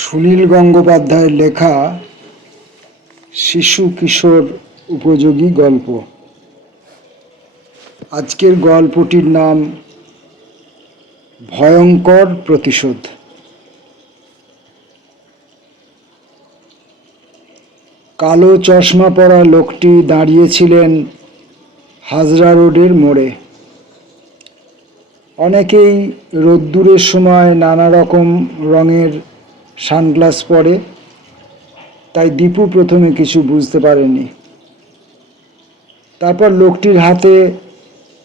সুনীল গঙ্গোপাধ্যায়ের লেখা শিশু কিশোর উপযোগী গল্প। আজকের গল্পটির নাম ভয়ঙ্কর প্রতিশোধ। কালো চশমা পরা লোকটি দাঁড়িয়েছিলেন হাজরা রোডের মোড়ে। অনেকেই রোদ্দুরের সময় নানা রকম রঙের সানগ্লাস পরে, তাই দীপু প্রথমে কিছু বুঝতে পারেনি। তারপর লোকটির হাতে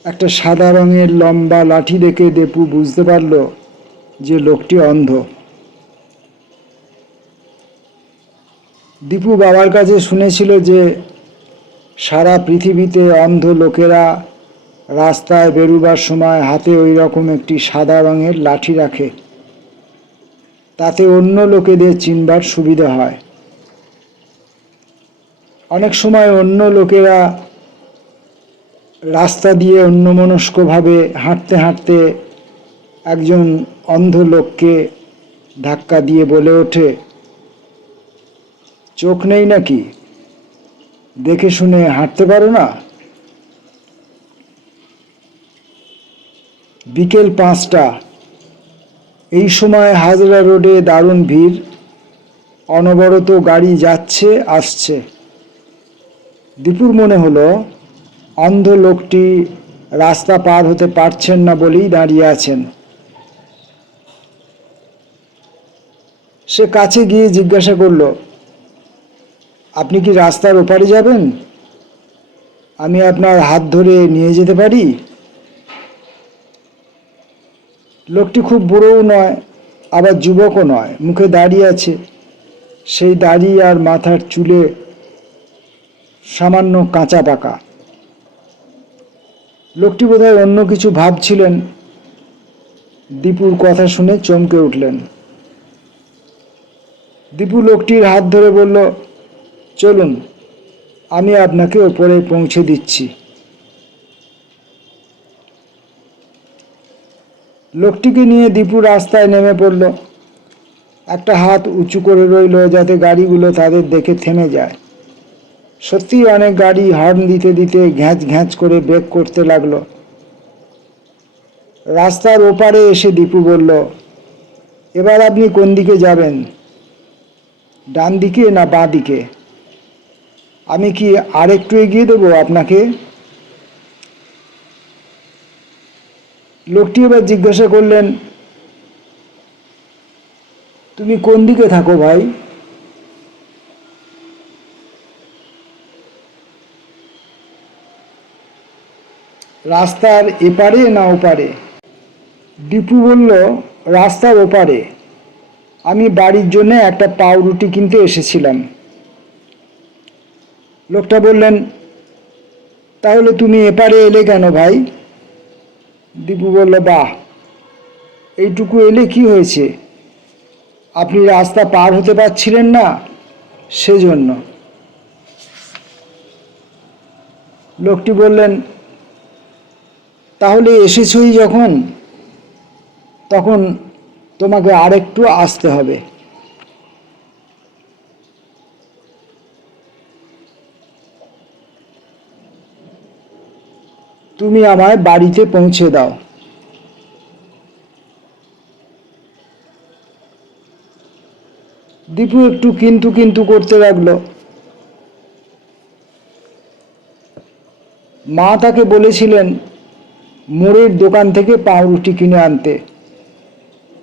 একটা সাদা রঙের লম্বা লাঠি দেখে দীপু বুঝতে পারল যে লোকটি অন্ধ। দীপু বাবার কাছে শুনেছিল যে সারা পৃথিবীতে অন্ধ লোকেরা রাস্তায় বেরোবার সময় হাতে ওই রকম একটি সাদা রঙের লাঠি রাখে, তাতে অন্য লোকেদের চিনবার সুবিধা হয়। অনেক সময় অন্য লোকেরা রাস্তা দিয়ে অন্যমনস্কভাবে হাঁটতে হাঁটতে একজন অন্ধ লোককে ধাক্কা দিয়ে বলে ওঠে, চোখ নেই নাকি, দেখে শুনে হাঁটতে পারো না? বিকেল 5টা। এই সময় হাজরা রোডে দারুণ ভিড়, অনবরত গাড়ি যাচ্ছে আসছে। দীপুর মনে হলো অন্ধ লোকটি রাস্তা পার হতে পারছেন না বলেই দাঁড়িয়ে আছেন। সে কাছে গিয়ে জিজ্ঞাসা করল, আপনি কি রাস্তার ওপারে যাবেন? আমি আপনার হাত ধরে নিয়ে যেতে পারি? লোকটি খুব বুড়োও নয়, আবার যুবকও নয়, মুখে দাড়ি আছে। সেই দাড়ি আর মাথার চুলে সামান্য কাঁচা পাকা। লোকটি বোধহয় অন্য কিছু ভাবছিলেন। দীপুর কথা শুনে চমকে উঠলেন। দীপু লোকটির হাত ধরে বলল, চলুন, আমি আপনাকে ওপরে পৌঁছে দিচ্ছি। লোকটিকে নিয়ে দীপু রাস্তায় নেমে পড়ল। একটা হাত উঁচু করে রইল যাতে গাড়িগুলো তাদের দেখে থেমে যায়। সত্যিই অনেক গাড়ি হর্ন দিতে দিতে ঘ্যাঁচ ঘ্যাঁচ করে ব্রেক করতে লাগলো। রাস্তার ওপারে এসে দীপু বলল, এবার আপনি কোন দিকে যাবেন, ডান দিকে না বাঁ দিকে? আমি কি আরেকটু এগিয়ে দেবো আপনাকে? লোকটি এবার জিজ্ঞাসা করলেন, তুমি কোন দিকে থাকো ভাই? রাস্তার এপারে না ওপারে? দীপু বলল, রাস্তার ওপারে। আমি বাড়ির জন্য একটা পাউরুটি কিনতে এসেছিলাম। লোকটা বললেন, তাহলে তুমি এপারে এলে কেন ভাই? দীপু বলল, বাহ, এইটুকু এলে কি হয়েছে, আপনি রাস্তা পার হতে পারছিলেন না, সেজন্য। লোকটি বললেন, তাহলে এসেছই যখন, তখন তোমাকে আরেকটু আসতে হবে। তুমি আমায় বাড়িতে পৌঁছে দাও। দীপু একটু কিন্তু কিন্তু করতে লাগলো। মা তাকে বলেছিলেন মোড়ের দোকান থেকে পাউরুটি কিনে আনতে,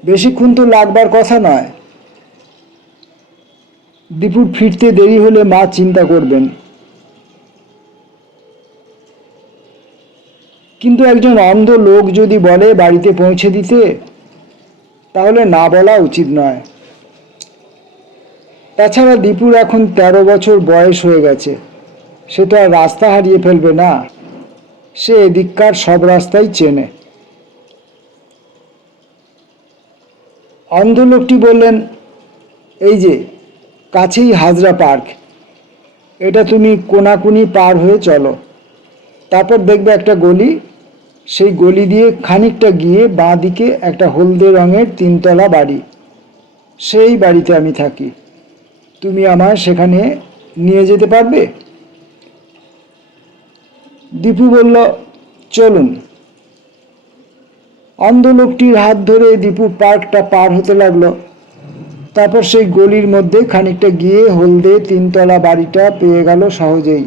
বেশিক্ষণ তো লাগবার কথা নয়। দীপুর ফিরতে দেরি হলে মা চিন্তা করবেন। কিন্তু একজন অন্ধ লোক যদি বলে বাড়িতে পৌঁছে দিতে, তাহলে না বলা উচিত নয়। তাছাড়া দীপুর এখন 13 বছর বয়স হয়ে গেছে, সে তো আর রাস্তা হারিয়ে ফেলবে না। সে এদিককার সব রাস্তাই চেনে। অন্ধ লোকটি বললেন, এই যে কাছেই হাজরা পার্ক, এটা তুমি কোনাকুনি পার হয়ে চলো, তারপর দেখবে একটা গলি, সেই গলি দিয়ে খানিকটা গিয়ে বাঁ দিকে একটা হলদে রঙের 3তলা বাড়ি। সেই বাড়িতে আমি থাকি। তুমি আমায় সেখানে নিয়ে যেতে পারবে? দীপু বলল, চলুন। অন্ধ লোকটির হাত ধরে দীপু পার্কটা পার হতে লাগলো। তারপর সেই গলির মধ্যে খানিকটা গিয়ে হলদে 3 তলা বাড়িটা পেয়ে গেল সহজেই।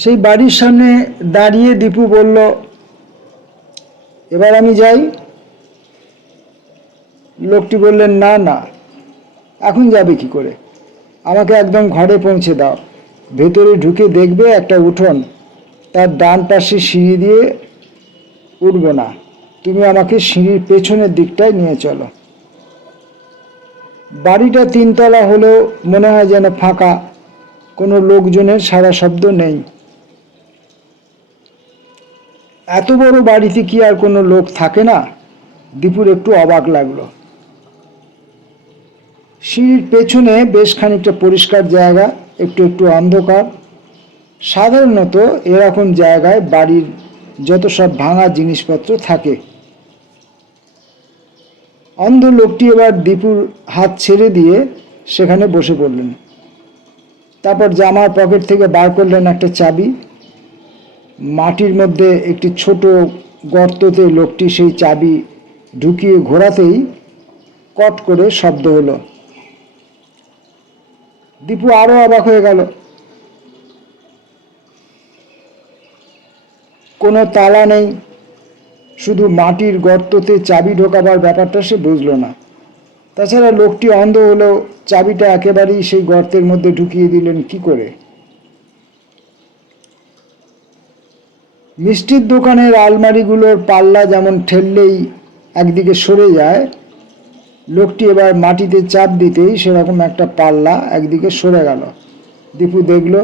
সেই বাড়ির সামনে দাঁড়িয়ে দীপু বলল, এবার আমি যাই? লোকটি বললেন, না না, এখন যাবে কি করে? আমাকে একদম ঘরে পৌঁছে দাও। ভেতরে ঢুকে দেখবে একটা উঠোন, তার ডান পাশে সিঁড়ি দিয়ে উঠব না। তুমি আমাকে সিঁড়ির পেছনের দিকটায় নিয়ে চলো। বাড়িটা 3 তলা হলেও মনে হয় যেন ফাঁকা, কোনো লোকজনের সারা শব্দ নেই। এত বড় বাড়িতে কি আর কোনো লোক থাকে না? দীপুর একটু অবাক লাগলো। সিঁড়ির পেছনে বেশ খানিকটা পরিষ্কার জায়গা, একটু একটু অন্ধকার। সাধারণত এরকম জায়গায় বাড়ির যত সব ভাঙা জিনিসপত্র থাকে। অন্ধ লোকটি এবার দীপুর হাত ছেড়ে দিয়ে সেখানে বসে পড়লেন। তারপর জামার পকেট থেকে বার করলেন একটা চাবি। মাটির মধ্যে একটি ছোট গর্ততে লোকটি সেই চাবি ঢুকিয়ে ঘোরাতেই কট করে শব্দ হলো। দীপু আরো অবাক হয়ে গেল। কোনো তালা নেই, শুধু মাটির গর্ততে চাবি ঢোকাবার ব্যাপারটা সে বুঝল না। তাছাড়া লোকটি অন্ধ হলেও চাবিটা একেবারেই সেই গর্তের মধ্যে ঢুকিয়ে দিলেন কি করে? মিষ্টির দোকানের আলমারিগুলোর পাল্লা যেমন ঠেললেই একদিকে সরে যায়, লোকটি এবার মাটিতে চাপ দিতেই সেরকম একটা পাল্লা একদিকে সরে গেল। দীপু দেখল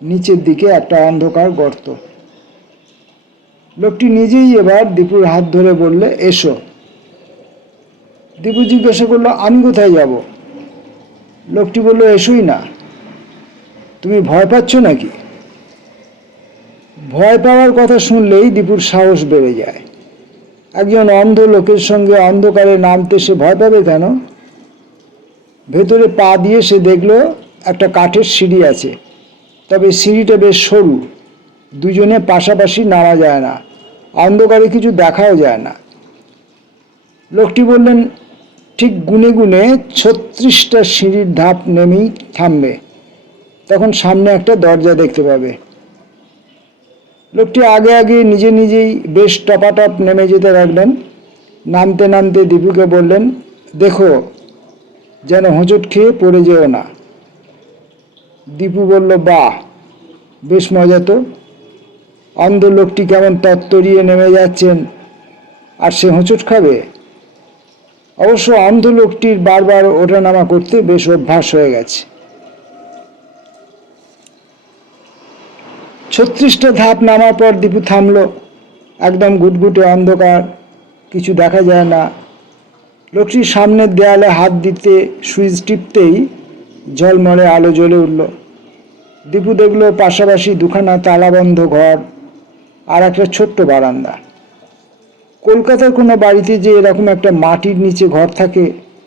নিচের দিকে একটা অন্ধকার গর্ত। লোকটি নিজেই এবার দীপুর হাত ধরে বললে, এসো। দীপু জিজ্ঞাসা করলো, আমি কোথায় যাব? লোকটি বলল, এসোই না। তুমি ভয় পাচ্ছ নাকি? ভয় পাওয়ার কথা শুনলেই দীপুর সাহস বেড়ে যায়। একজন অন্ধ লোকের সঙ্গে অন্ধকারে নামতে সে ভয় পাবে কেন? ভেতরে পা দিয়ে সে দেখল একটা কাঠের সিঁড়ি আছে, তবে সিঁড়িটা বেশ সরু, দুজনে পাশাপাশি নামা যায় না, অন্ধকারে কিছু দেখাও যায় না। লোকটি বললেন, ঠিক গুনে গুনে 36টা সিঁড়ির ধাপ নেমেই থামবে, তখন সামনে একটা দরজা দেখতে পাবে। লোকটি আগে আগে নিজে নিজেই বেশ টপাটপ নেমে যেতে লাগলেন। নামতে নামতে দীপুকে বললেন, দেখো যেন হোঁচট খেয়ে পড়ে যেও না। দীপু বলল, বাহ, বেশ মজা তো। অন্ধ লোকটি কেমন তত্তরিয়ে নেমে যাচ্ছেন, আর সে হোঁচট খাবে? অবশ্য অন্ধ লোকটির বারবার ওঠানামা করতে বেশ অভ্যাস হয়ে গেছে। 36টা ধাপ নামার পর দীপু থামল। একদম ঘুটঘুটে অন্ধকার, কিছু দেখা যায় না। লোকটির সামনের দেয়ালে হাত দিতে সুইচ টিপতেই ঝলমলে আলো জ্বলে উঠল। দীপু দেখল পাশাপাশি দুখানা তালাবন্ধ ঘর আর একটা ছোট্ট বারান্দা। কলকাতার কোনো বাড়িতে যে এরকম একটা মাটির নিচে ঘর থাকে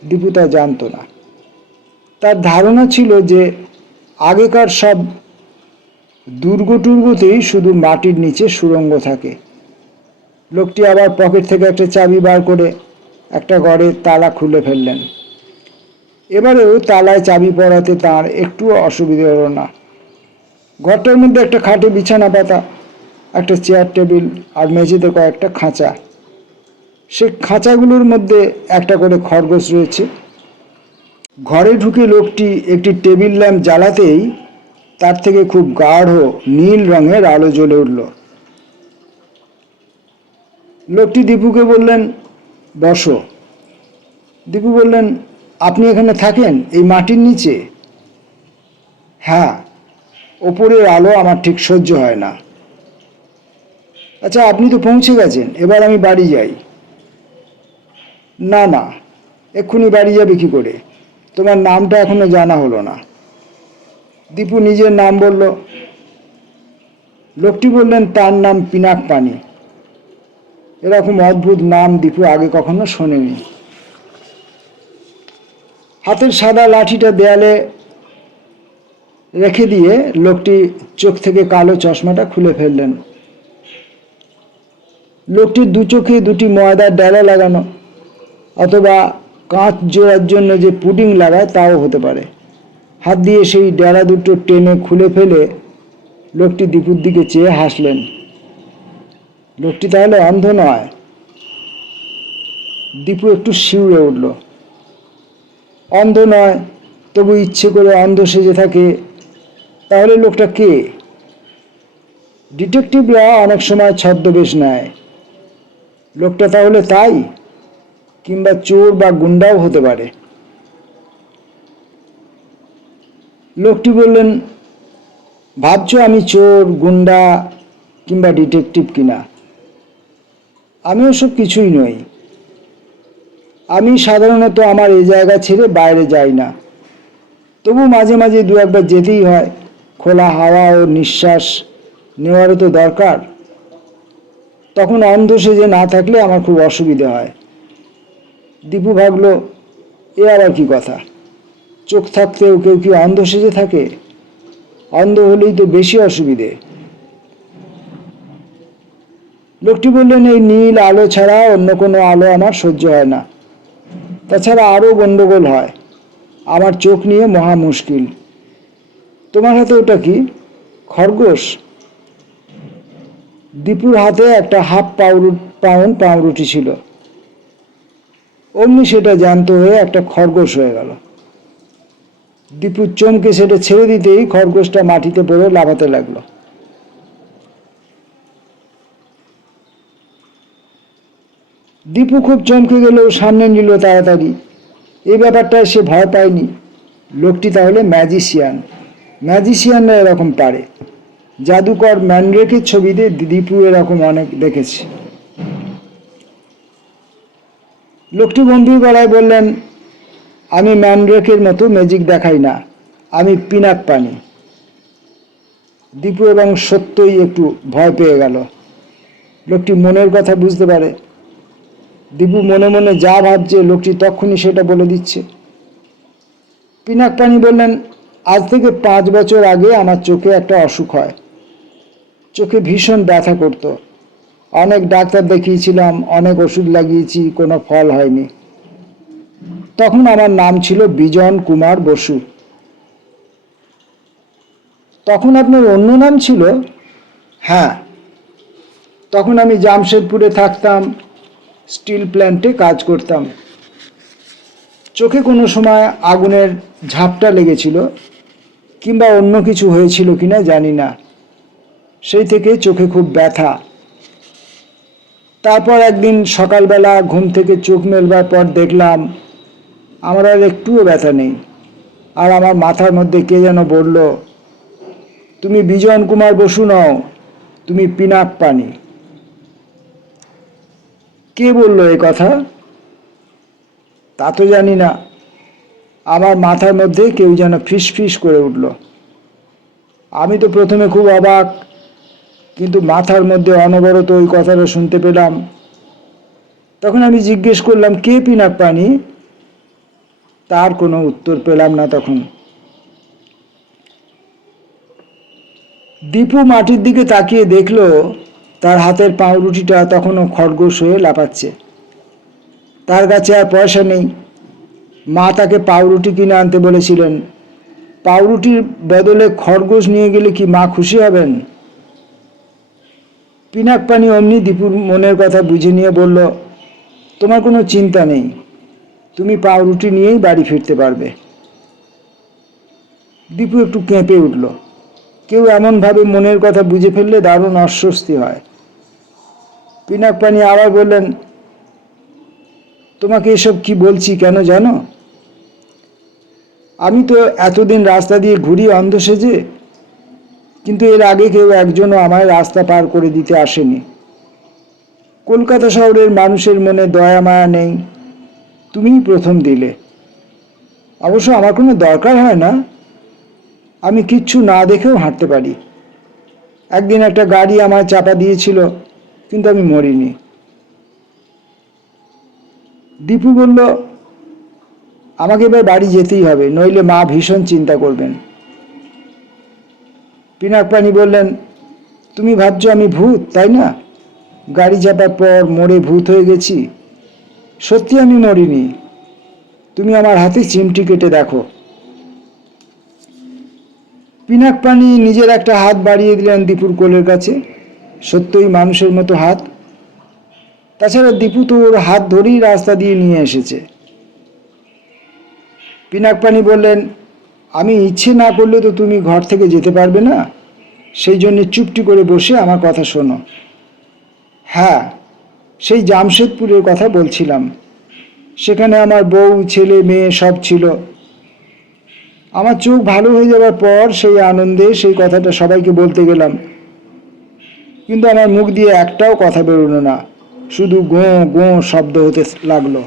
দীপু তা জানত না। তার ধারণা ছিল যে আগেকার সব দুর্গ টুর্গতেই শুধু মাটির নিচে সুড়ঙ্গ থাকে। লোকটি আবার পকেট থেকে একটা চাবি বার করে একটা ঘরের তালা খুলে ফেললেন। এবারেও তালায় চাবি পড়াতে তার একটু অসুবিধে হলো না। ঘরটার মধ্যে একটা খাটে বিছানা পাতা, একটা চেয়ার টেবিল আর মেঝেতে কয়েকটা খাঁচা। সে খাঁচাগুলোর মধ্যে একটা করে খরগোশ রয়েছে। ঘরে ঢুকে লোকটি একটি টেবিল ল্যাম্প জ্বালাতেই তার থেকে খুব গাঢ় নীল রঙের আলো জ্বলে উঠল। লোকটি দীপুকে বললেন, বসো। দীপু বললেন, আপনি এখানে থাকেন এই মাটির নিচে? হ্যাঁ, ওপরের আলো আমার ঠিক সহ্য হয় না। আচ্ছা, আপনি তো পৌঁছে গেছেন, এবার আমি বাড়ি যাই। না না, এক্ষুনি বাড়ি যাবে কি করে? তোমার নামটা এখনো জানা হলো না। দীপু নিজের নাম বলল। লোকটি বললেন, তার নাম পিনাক পানি। এরকম অদ্ভুত নাম দীপু আগে কখনো শোনেনি। হাতের সাদা লাঠিটা দেয়ালে রেখে দিয়ে লোকটি চোখ থেকে কালো চশমাটা খুলে ফেললেন। লোকটির দু চোখে দুটি ময়দার ডেলা লাগানো, অথবা কাঁচ জোড়ার জন্য যে পুডিং লাগায় তাও হতে পারে। হাত দিয়ে সেই ডেলা দুটো টেনে খুলে ফেলে লোকটি দীপুর দিকে চেয়ে হাসলেন। লোকটি তাহলে অন্ধ নয়। দীপু একটু শিউরে উঠল। অন্ধ নয়, তবু ইচ্ছে করে অন্ধ সেজে থাকে, তাহলে লোকটা কে? ডিটেকটিভরা অনেক সময় ছদ্মবেশ নেয়। লোকটা তাহলে তাই, কিংবা চোর বা গুন্ডাও হতে পারে। লোকটি বললেন, ভাবছো আমি চোর, গুন্ডা কিংবা ডিটেকটিভ কিনা? আমি ওসব কিছুই নই। আমি সাধারণত আমার এই জায়গা ছেড়ে বাইরে যাই না, তবু মাঝে মাঝে দু একবার যেতেই হয়। খোলা হাওয়া ও নিঃশ্বাস নেওয়ারও তো দরকার। তখন অন্ধ সেজে না থাকলে আমার খুব অসুবিধে হয়। দীপু ভাবলো, এ আবার কি কথা? চোখ থাকতেও কেউ কি অন্ধ সেজে থাকে? অন্ধ হলেই তো বেশি অসুবিধে। লোকটি বললেন, এই নীল আলো ছাড়া অন্য কোনো আলো আমার সহ্য হয় না। তাছাড়া আরও গন্ডগোল হয়। আমার চোখ নিয়ে মহা মুশকিল। তোমার হাতে ওটা কি? খরগোশ? দীপুর হাতে একটা হাফ পাউন্ড পাউরুটি ছিল। অমনি সেটা জ্যান্ত হয়ে একটা খরগোশ হয়ে গেল। দীপু চমকে সেটা ছেড়ে দিতেই খরগোশটা মাটিতে পড়ে লাফাতে লাগলো। দীপু খুব চমকে গেলেও সামনে নিল তাড়াতাড়ি। এই ব্যাপারটায় সে ভয় পায়নি। লোকটি তাহলে ম্যাজিশিয়ান। ম্যাজিশিয়ানরা এরকম পারে। জাদুকর ম্যানড্রেকের ছবিতে দীপু এরকম অনেক দেখেছে। লোকটি গম্ভীর গলায় বললেন, আমি ম্যানড্রেকের মতো ম্যাজিক দেখাই না, আমি পিনাক পানি। দীপু এবং সত্যই একটু ভয় পেয়ে গেল। লোকটি মনের কথা বুঝতে পারে। দীপু মনে মনে যা ভাবছে লোকটি তক্ষুনি সেটা বলে দিচ্ছে। পিনাক পানি বললেন, আজ থেকে 5 বছর আগে আমার চোখে একটা অসুখ হয়। চোখে ভীষণ ব্যথা করত। অনেক ডাক্তার দেখিয়েছিলাম, অনেক ওষুধ লাগিয়েছি, কোনো ফল হয়নি। তখন আমার নাম ছিল বিজন কুমার বসু। তখন আপনার অন্য নাম ছিল? হ্যাঁ, তখন আমি জামশেদপুরে থাকতাম, স্টিল প্ল্যান্টে কাজ করতাম। চোখে কোনো সময় আগুনের ঝাপটা লেগেছিল, কিংবা অন্য কিছু হয়েছিল কিনা জানি না। সেই থেকে চোখে খুব ব্যথা। তারপর একদিন সকালবেলা ঘুম থেকে চোখ মেলবার পর দেখলাম আমার আর একটুও ব্যথা নেই। আর আমার মাথার মধ্যে কে যেন বলল, তুমি বিজন কুমার বসু নও, তুমি পিনাক পানি। কে বলল এ কথা? তা তো জানি না। আমার মাথার মধ্যে কেউ যেন ফিস ফিস করে উঠল। আমি তো প্রথমে খুব অবাক, কিন্তু মাথার মধ্যে অনবরত ওই কথাটা শুনতে পেলাম। তখন আমি জিজ্ঞেস করলাম, কে পিনাক পানি? তার কোনো উত্তর পেলাম না তখন। দীপু মাটির দিকে তাকিয়ে দেখল তার হাতের পাউরুটিটা তখনও খরগোশ হয়ে লাফাচ্ছে। তার কাছে আর পয়সা নেই। মা তাকে পাউরুটি কিনে আনতে বলেছিলেন। পাউরুটির বদলে খরগোশ নিয়ে গেলে কি মা খুশি হবেন? পিনাক পানি অমনি দীপুর মনের কথা বুঝে নিয়ে বলল, তোমার কোনো চিন্তা নেই, তুমি পাউরুটি নিয়েই বাড়ি ফিরতে পারবে। দীপু একটু কেঁপে উঠল। কেউ এমনভাবে মনের কথা বুঝে ফেললে দারুণ অস্বস্তি হয়। পিনাক পানি আবার বললেন, তোমাকে এসব কি বলছি কেন জানো? আমি তো এতদিন রাস্তা দিয়ে ঘুরি অন্ধ সেজে, কিন্তু এর আগে কেউ একজনও আমায় রাস্তা পার করে দিতে আসেনি। কলকাতা শহরের মানুষের মনে দয়া মায়া নেই, তুমিই প্রথম দিলে। অবশ্য আমার কোনো দরকার হয় না, আমি কিচ্ছু না দেখেও হাঁটতে পারি। একদিন একটা গাড়ি আমায় চাপা দিয়েছিল, কিন্তু আমি মরিনি। দীপু বলল, আমাকে এবার বাড়ি যেতেই হবে, নইলে মা ভীষণ চিন্তা করবেন। পিনাকপানি বললেন, তুমি ভাবছো আমি ভূত, তাই না? গাড়ি চাপার পর মরে ভূত হয়ে গেছি? সত্যি আমি মরিনি, তুমি আমার হাতে চিমটি কেটে দেখো। পিনাকপানি নিজের একটা হাত বাড়িয়ে দিলেন দীপুর কোলের কাছে। সত্যই মানুষের মতো হাত। তাছাড়া দীপু তো ওর হাত ধরেই রাস্তা দিয়ে নিয়ে এসেছে। পিনাকপানি বললেন, আমি ইচ্ছে না করলে তো তুমি ঘর থেকে যেতে পারবে না, সেই জন্য চুপটি করে বসে আমার কথা শোনো। হ্যাঁ, সেই জামশেদপুরের কথা বলছিলাম। সেখানে আমার বউ, ছেলে, মেয়ে সব ছিল। আমার চোখ ভালো হয়ে যাওয়ার পর সেই আনন্দে সেই কথাটা সবাইকে বলতে গেলাম, কিন্তু আমার মুখ দিয়ে একটাও কথা বেরোলো না, শুধু গোঁ গোঁ শব্দ হতে লাগলো।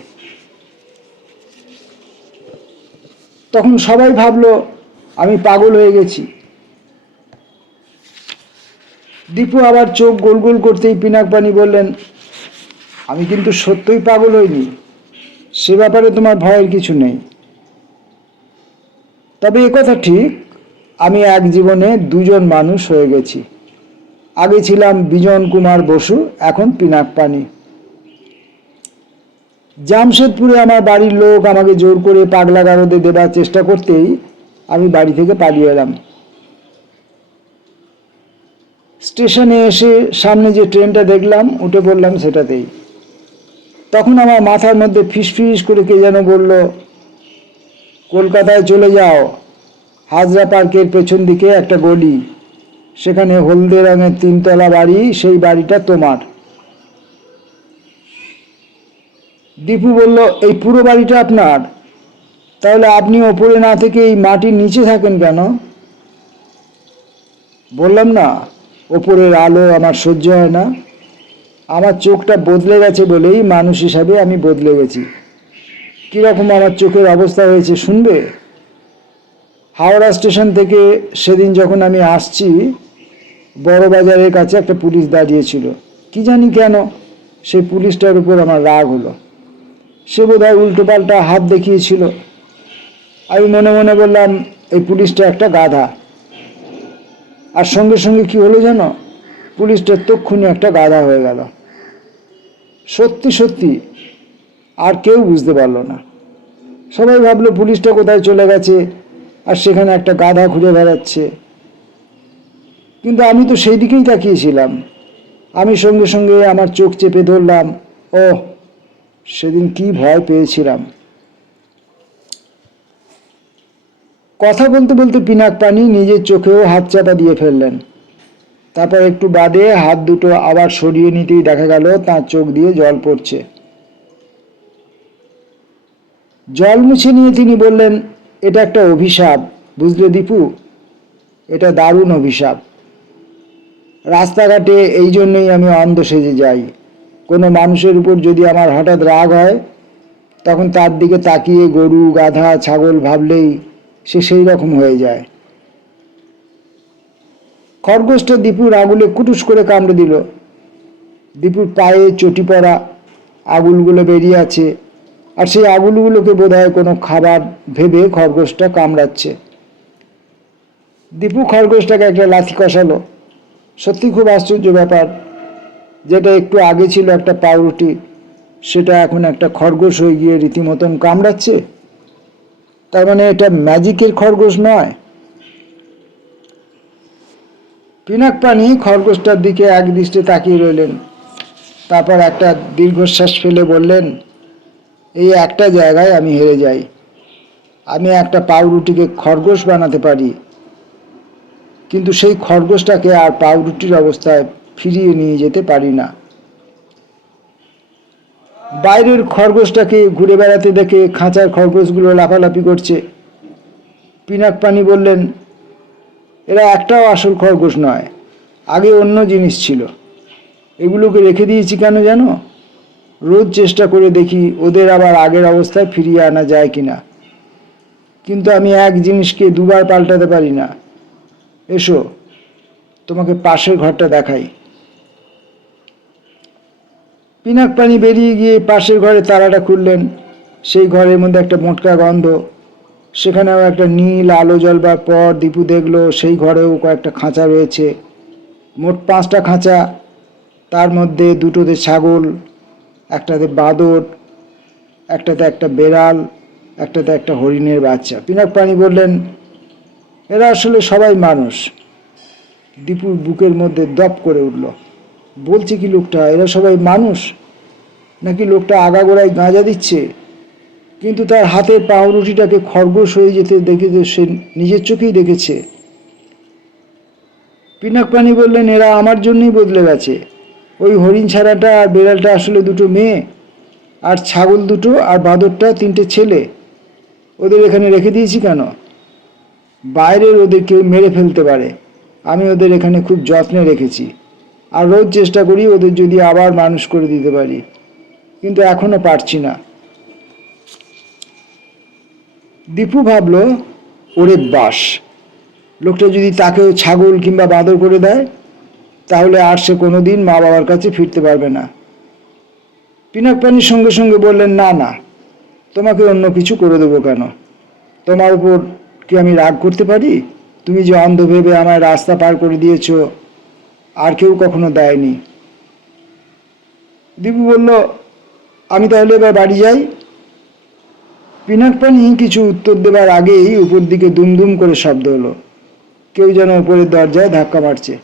তখন সবাই ভাবলো আমি পাগল হয়ে গেছি। দীপু আবার চোখ গোল গোল করতেই পিনাকপানি বললেন, আমি কিন্তু সত্যই পাগল হইনি, সে ব্যাপারে তোমার ভয়ের কিছু নেই। তবে একথা ঠিক, আমি এক জীবনে দুজন মানুষ হয়ে গেছি। আগে ছিলাম বিজন কুমার বসু, এখন পিনাকপানি। জামশেদপুরে আমার বাড়ির লোক আমাকে জোর করে পাগলা গারদে দেবার চেষ্টা করতেই আমি বাড়ি থেকে পালিয়ে এলাম। স্টেশনে এসে সামনে যে ট্রেনটা দেখলাম উঠে পড়লাম সেটাতেই। তখন আমার মাথার মধ্যে ফিসফিস করে কে যেন বলল, কলকাতায় চলে যাও, হাজরা পার্কের পেছন দিকে একটা গলি, সেখানে হলদে রঙের 3 তলা বাড়ি, সেই বাড়িটা তোমার। দীপু বলল, এই পুরো বাড়িটা আপনার? তাহলে আপনি ওপরে না থেকে এই মাটির নিচে থাকেন কেন? বললাম না, ওপরের আলো আমার সহ্য হয় না। আমার চোখটা বদলে গেছে বলেই মানুষ হিসাবে আমি বদলে গেছি। কীরকম আমার চোখের অবস্থা হয়েছে শুনবে? হাওড়া স্টেশন থেকে সেদিন যখন আমি আসছি, বড় বাজারের কাছে একটা পুলিশ দাঁড়িয়েছিল। কি জানি কেন সেই পুলিশটার উপর আমার রাগ হলো। সে বোধহয় উল্টোপাল্টা হাত দেখিয়েছিল। আমি মনে মনে বললাম, এই পুলিশটা একটা গাধা। আর সঙ্গে সঙ্গে কি হলো জানো? পুলিশটা তক্ষুনি একটা গাধা হয়ে গেল। সত্যি সত্যি আর কেউ বুঝতে পারলো না। সবাই ভাবলো পুলিশটা কোথায় চলে গেছে, আর সেখানে একটা গাধা ঘুরে বেড়াচ্ছে। কিন্তু আমি তো সেই দিকেই তাকিয়েছিলাম। আমি সঙ্গে সঙ্গে আমার চোখ চেপে ধরলাম। ওহ, সেদিন কি ভয় পেয়েছিলাম! কথা বলতে বলতে পিনাকপানি নিজের চোখেও হাত চাপা দিয়ে ফেললেন। তারপর একটু বাদে হাত দুটো আবার সরিয়ে নিতেই দেখা গেল তার চোখ দিয়ে জল পড়ছে। জল মুছে নিয়ে তিনি বললেন, এটা একটা অভিশাপ, বুঝলে দীপু? এটা দারুণ অভিশাপ। রাস্তাঘাটে এই জন্যই আমি অন্ধ সেজে যাই। কোনো মানুষের উপর যদি আমার হঠাৎ রাগ হয়, তখন তার দিকে তাকিয়ে গরু, গাধা, ছাগল ভাবলেই সে সেই রকম হয়ে যায়। খরগোশটা দীপুর আঙুলে কুটুস করে কামড়ে দিল। দীপুর পায়ে চটি পড়া, আঙুলগুলো বেরিয়ে আছে, আর সেই আঙুলগুলোকে বোধহয় কোনো খাবার ভেবে খরগোশটা কামড়াচ্ছে। দীপু খরগোশটাকে একটা লাথি কষালো। সত্যি খুব আশ্চর্য ব্যাপার, যেটা একটু আগে ছিল একটা পাউরুটি, সেটা এখন একটা খরগোশ হয়ে গিয়ে রীতিমতন কামড়াচ্ছে। তার মানে এটা ম্যাজিকের খরগোশ নয়। পিনাকপানি খরগোশটার দিকে একদৃষ্টে তাকিয়ে রইলেন। তারপর একটা দীর্ঘশ্বাস ফেলে বললেন, এই একটা জায়গায় আমি হেরে যাই। আমি একটা পাউরুটিকে খরগোশ বানাতে পারি, কিন্তু সেই খরগোশটাকে আর পাউরুটির অবস্থায় ফিরিয়ে নিয়ে যেতে পারি না। বাইরের খরগোশটাকে ঘুরে বেড়াতে দেখে খাঁচার খরগোশগুলো লাফালাফি করছে। পিনাকপানি বললেন, এরা একটাও আসল খরগোশ নয়, আগে অন্য জিনিস ছিল। এগুলোকে রেখে দিয়েছি কেন জানো? রোজ চেষ্টা করে দেখি ওদের আবার আগের অবস্থায় ফিরিয়ে আনা যায় কিনা। কিন্তু আমি এক জিনিসকে দুবার পাল্টাতে পারি না। এসো, তোমাকে পাশের ঘরটা দেখাই। পিনাক পানি বেরিয়ে গিয়ে পাশের ঘরে তালাটা খুললেন। সেই ঘরের মধ্যে একটা মোটকা গন্ধ। সেখানেও একটা নীল আলো জ্বলবার পর দীপু দেখল সেই ঘরেও কয়েকটা খাঁচা রয়েছে, মোট 5টা খাঁচা। তার মধ্যে দুটোতে ছাগল, একটাতে বাঁদর, একটাতে একটা বেড়াল, একটাতে একটা হরিণের বাচ্চা। পিনাক পানি বললেন, এরা আসলে সবাই মানুষ। দীপুর বুকের মধ্যে দপ করে উঠল। বলছে কি লোকটা, এরা সবাই মানুষ? নাকি লোকটা আগাগোড়ায় গাঁজা দিচ্ছে? কিন্তু তার হাতের পাউরুটিটাকে খরগোশ হয়ে যেতে দেখে সে নিজের চোখেই দেখেছে। পিনাক পানি বললেন, এরা আমার জন্যই বদলে গেছে। ওই হরিণ ছাড়াটা আর বেড়ালটা আসলে দুটো মেয়ে, আর ছাগল দুটো আর বাঁদরটা 3টে ছেলে। ওদের এখানে রেখে দিয়েছি কেন? বাইরের ওদের কেউ মেরে ফেলতে পারে, আমি ওদের এখানে খুব যত্নে রেখেছি, আর রোজ চেষ্টা করি ওদের যদি আবার মানুষ করে দিতে পারি, কিন্তু এখনো পারছি না। দীপু ভাবল, ওরে বাস, লোকটা যদি তাকেও ছাগল কিংবা বাঁদর করে দেয়, তাহলে আর সে কোনোদিন মা বাবার কাছে ফিরতে পারবে না। পিনাক পানির সঙ্গে সঙ্গে বললেন, না না, তোমাকে অন্য কিছু করে দেবো কেন? তোমার উপর কি আমি রাগ করতে পারি? তুমি যে অন্ধ ভেবে আমায় রাস্তা পার করে দিয়েছ, আর কেউ কখনো দেয়নি। দীপু বলল, আমি তাহলে এবার বাড়ি যাই। পিনাক পানি কিছু উত্তর দেবার আগেই উপর দিকে দুমদুম করে শব্দ হলো। কেউ যেন উপরের দরজায় ধাক্কা মারছে।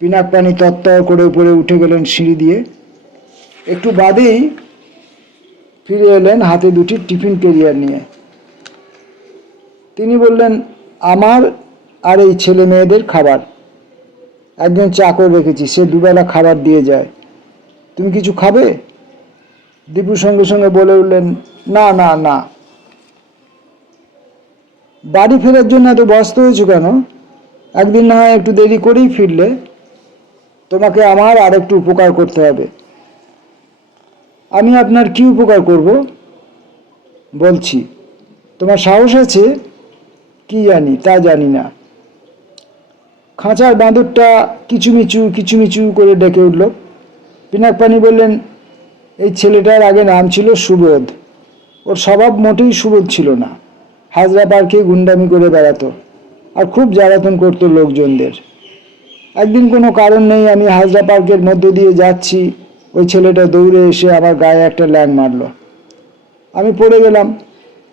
পিনাক পানি তত্তর করে উপরে উঠে গেলেন সিঁড়ি দিয়ে। একটু বাদেই ফিরে এলেন হাতে 2টি টিফিন ক্যারিয়ার নিয়ে। তিনি বললেন, আমার আর এই ছেলে মেয়েদের খাবার। একজন চাকর রেখেছি, সে দুবেলা খাবার দিয়ে যায়। তুমি কিছু খাবে? দীপু সঙ্গে সঙ্গে বলে উঠলেন, না না না। বাড়ি ফেরার জন্য এত ব্যস্ত হয়েছো কেন? একদিন না হয় একটু দেরি করেই ফিরলে। তোমাকে আমার আর একটু উপকার করতে হবে। আমি আপনার কি উপকার করব? বলছি। তোমার সাহস আছে? কি জানি, তা জানি না। খাঁচার বাঁদরটা কিচুমিচু কিচুমিচু করে ডেকে উঠল। পিনাক পানি বললেন, এই ছেলেটার আগে নাম ছিল সুবোধ। ওর স্বভাব মোটেই সুবোধ ছিল না। হাজরা পার্কে গুন্ডামি করে বেড়াতো, আর খুব জ্বালাতন করতো লোকজনদের। একদিন কোনো কারণ নেই আমি হাজরা পার্কের মধ্য দিয়ে যাচ্ছি, ওই ছেলেটা দৌড়ে এসে আমার গায়ে একটা ল্যাং মারল। আমি পড়ে গেলাম,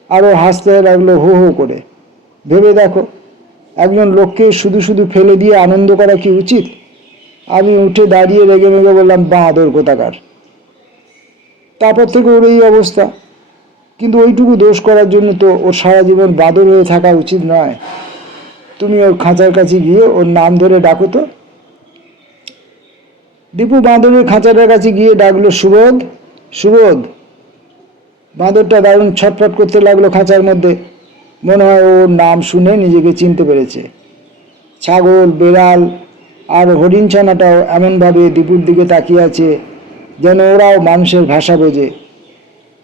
আর ও হাসতে লাগলো হো হো করে। ভেবে দেখো, একজন লোককে শুধু শুধু ফেলে দিয়ে আনন্দ করা কি উচিত? আমি উঠে দাঁড়িয়ে রেগে মেগে বললাম, বাঁদর কোথাকার। তারপর থেকে ওর এই অবস্থা। কিন্তু ওইটুকু দোষ করার জন্য তো ওর সারা জীবন বাঁদর হয়ে থাকা উচিত নয়। তুমি ওর খাঁচার কাছে গিয়ে ওর নাম ধরে ডাকো তো। দীপু বাঁদরের খাঁচাটার কাছে গিয়ে ডাকলো, সুবোধ, সুবোধ। বাঁদরটা দারুণ ছটফট করতে লাগলো খাঁচার মধ্যে। মনে হয় ওর নাম শুনে নিজেকে চিনতে পেরেছে। ছাগল, বেড়াল আর হরিণ ছানাটাও এমনভাবে দীপুর দিকে তাকিয়ে আছে যেন ওরাও মানুষের ভাষা বোঝে।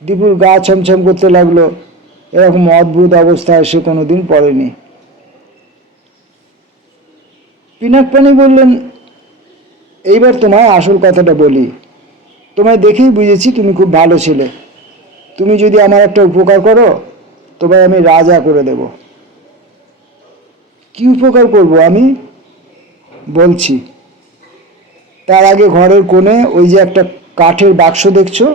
দীপুর গা ছমছম করতে লাগলো। এরকম অদ্ভুত অবস্থায় সে কোনোদিন পড়েনি। পিনাক পানি বললেন, এইবার তোমায় আসল কথাটা বলি। তোমায় দেখেই বুঝেছি তুমি খুব ভালো ছেলে। তুমি যদি আমার একটা উপকার করো, তোমায় আমি রাজা করে দেব। কি উপকার করব আমি? বলছি। তার আগে ঘরের কোণে ওই যে একটা কাঠের বাক্স দেখছো,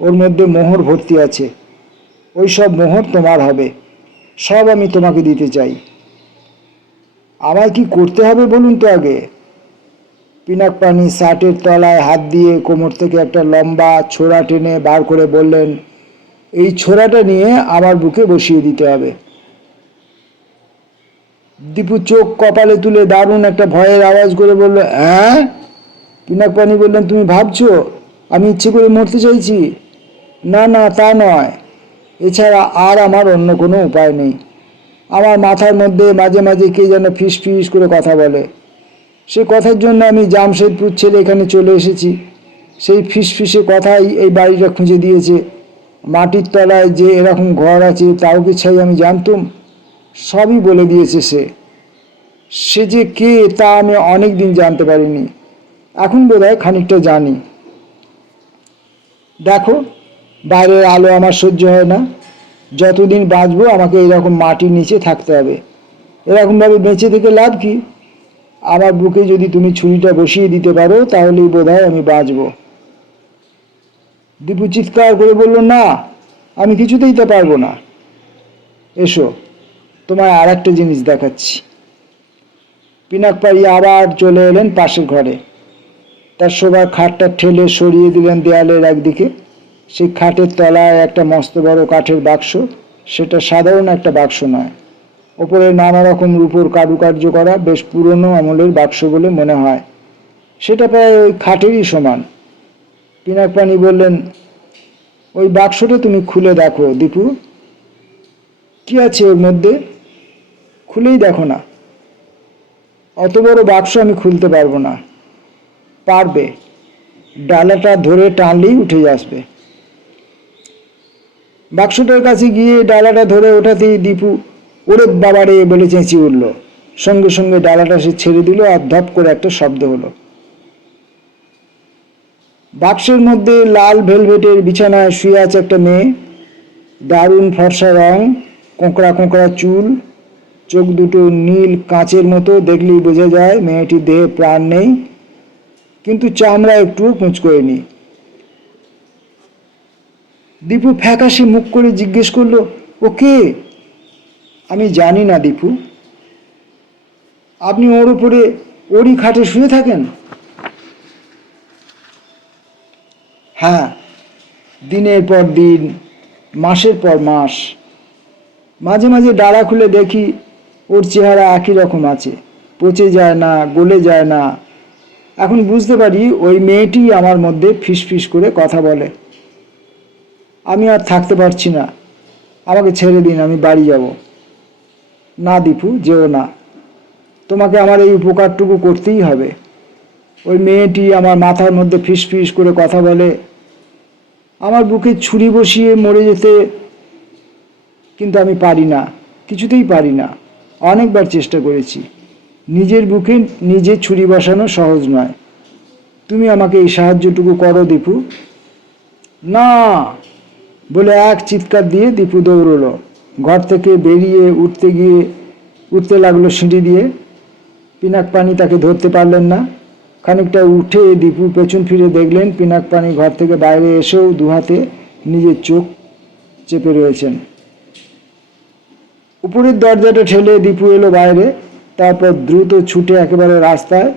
ওর মধ্যে মোহর ভর্তি আছে। ওই সব মোহর তোমার হবে, সব আমি তোমাকে দিতে চাই। আমায় কি করতে হবে বলুন তো আগে। পিনাক পানি শার্টের তলায় হাত দিয়ে কোমর থেকে একটা লম্বা ছোরা টেনে বার করে বললেন, এই ছোরাটা নিয়ে আমার বুকে বসিয়ে দিতে হবে। দীপু চোখ কপালে তুলে দারুণ একটা ভয়ের আওয়াজ করে বলল, হ্যাঁ? পিনাক পানি বললেন, তুমি ভাবছো আমি ইচ্ছে করে মরতে চাইছি? না না, তা নয়। এছাড়া আর আমার অন্য কোনো উপায় নেই। আমার মাথার মধ্যে মাঝে মাঝে কে যেন ফিস ফিস করে কথা বলে। সে কথার জন্য আমি জামশেদপুর ছেড়ে এখানে চলে এসেছি। সেই ফিসফিসে কথাই এই বাড়িটা খুঁজে দিয়েছে। মাটির তলায় যে এরকম ঘর আছে তাও কি ছাই আমি জানতুম? সবই বলে দিয়েছে সে। সে যে কে তা আমি অনেক দিন জানতে পারিনি, এখন বোধহয় খানিকটা জানি। দেখো, বাইরের আলো আমার সহ্য হয় না। যতদিন বাঁচবো আমাকে এরকম মাটির নিচে থাকতে হবে। এরকমভাবে বেঁচে থেকে লাভ কি? আমার বুকে যদি তুমি ছুরিটা বসিয়ে দিতে পারো তাহলেই বোধহয় আমি বাঁচবো। দীপু চিৎকার করে বলল, না, আমি কিছুতেই তা পারবো না। এসো, তোমায় আর একটা জিনিস দেখাচ্ছি। পিনাকপাড়ি আবার চলে এলেন পাশের ঘরে। তার শোবার খাটটা ঠেলে সরিয়ে দিলেন দেয়ালের একদিকে। সেই খাটের তলায় একটা মস্ত বড় কাঠের বাক্স। সেটা সাধারণ একটা বাক্স নয়, ওপরে নানা রকম রূপোর কারুকার্য করা বেশ পুরনো আমলের বাক্স বলে মনে হয়। সেটা প্রায় ওই খাটেরই সমান। পিনাকপাণি বললেন, ওই বাক্সটা তুমি খুলে দেখো দীপু, কি আছে ওর মধ্যে? খুলেই দেখো না। অত বড় বাক্স আমি খুলতে পারবো না। পারবে, ডালাটা ধরে টানলেই উঠে আসবে। বাক্সটার কাছে গিয়ে ডালাটা ধরে ওঠাতেই দীপু ওরে বাবারে বলে চেঁচিয়ে উঠল। সঙ্গে সঙ্গে ডালাটা সে ছেড়ে দিল আর ধপ করে একটা শব্দ হলো। বাক্সের মধ্যে লাল ভেলভেটের বিছানায় শুয়ে আছে একটা মেয়ে। দারুণ ফর্সা রং, কোঁকড়া কোঁকড়া চুল, চোখ দুটো নীল কাঁচের মতো, দেখলেই বোঝা যায় মেয়েটির দেহে প্রাণ নেই, কিন্তু চামড়া একটু কুঁচকোয়নি। দীপু ফ্যাকাশে মুখ করে জিজ্ঞেস করলো, ও কে? আমি জানি না দীপু। আপনি ওর উপরে ওরই খাটে শুয়ে থাকেন? হ্যাঁ, দিনের পর দিন, মাসের পর মাস। মাঝে মাঝে ডালা খুলে দেখি ওর চেহারা একই রকম আছে, পচে যায় না, গলে যায় না। এখন বুঝতে পারি ওই মেয়েটি আমার মধ্যে ফিসফিস করে কথা বলে। আমি আর থাকতে পারছি না, আমাকে ছেড়ে দিন, আমি বাড়ি যাব। না দীপু, যেও না, তোমাকে আমার এই উপকারটুকু করতেই হবে। ওই মেয়েটি আমার মাথার মধ্যে ফিসফিস করে কথা বলে, আমার বুকে ছুরি বসিয়ে মরে যেতে, কিন্তু আমি পারি না, কিছুতেই পারি না। অনেকবার চেষ্টা করেছি। নিজের বুকে নিজে ছুরি বসানো সহজ নয়। তুমি আমাকে এই সাহায্যটুকু করো দীপু। না বলে এক চিৎকার দিয়ে দীপু দৌড়লো। ঘর থেকে বেরিয়ে উঠতে লাগলো সিঁড়ি দিয়ে। পিনাকপাণি তাকে ধরতে পারলেন না। খানিকটা উঠে দীপু পেছন ফিরে দেখলেন পিনাকপাণি ঘর থেকে বাইরে এসেও দুহাতে নিজের চোখ চেপে রয়েছেন। উপরের দরজাটা ঠেলে দীপু এলো বাইরে। তারপর দ্রুত ছুটে একেবারে রাস্তায়।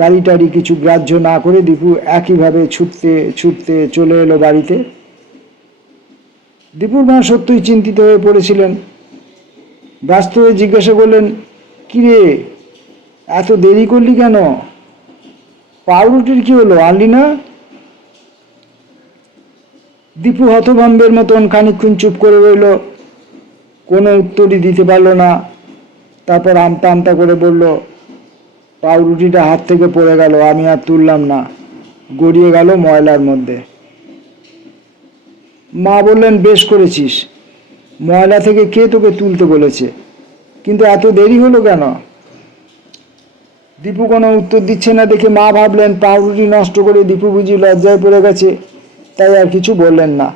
গাড়ি টাড়ি কিছু গ্রাহ্য না করে দীপু একইভাবে ছুটতে ছুটতে চলে এলো বাড়িতে। দীপুর মা সত্যই চিন্তিত হয়ে পড়েছিলেন। ব্যস্ত হয়ে জিজ্ঞাসা করলেন, কিরে, এত দেরি করলি কেন? পাউরুটির কি হলো, আনলি না? দীপু হতভম্বের মতন খানিকক্ষণ চুপ করে রইল, কোনো উত্তরই দিতে পারল না। তারপর আমতা আমতা করে বলল, পাউরুটিটা হাত থেকে পড়ে গেল, আমি আর তুললাম না, গড়িয়ে গেল ময়লার মধ্যে। মা বললেন, বেশ করেছিস, ময়লা থেকে কে তোকে তুলতে বলেছে? কিন্তু এত দেরি হলো কেন? দীপু কোনো উত্তর দিচ্ছে না দেখে মা ভাবলেন পাউরুটি নষ্ট করে দীপু বুঝি লজ্জায় পড়ে গেছে, তাই আর কিছু বললেন না।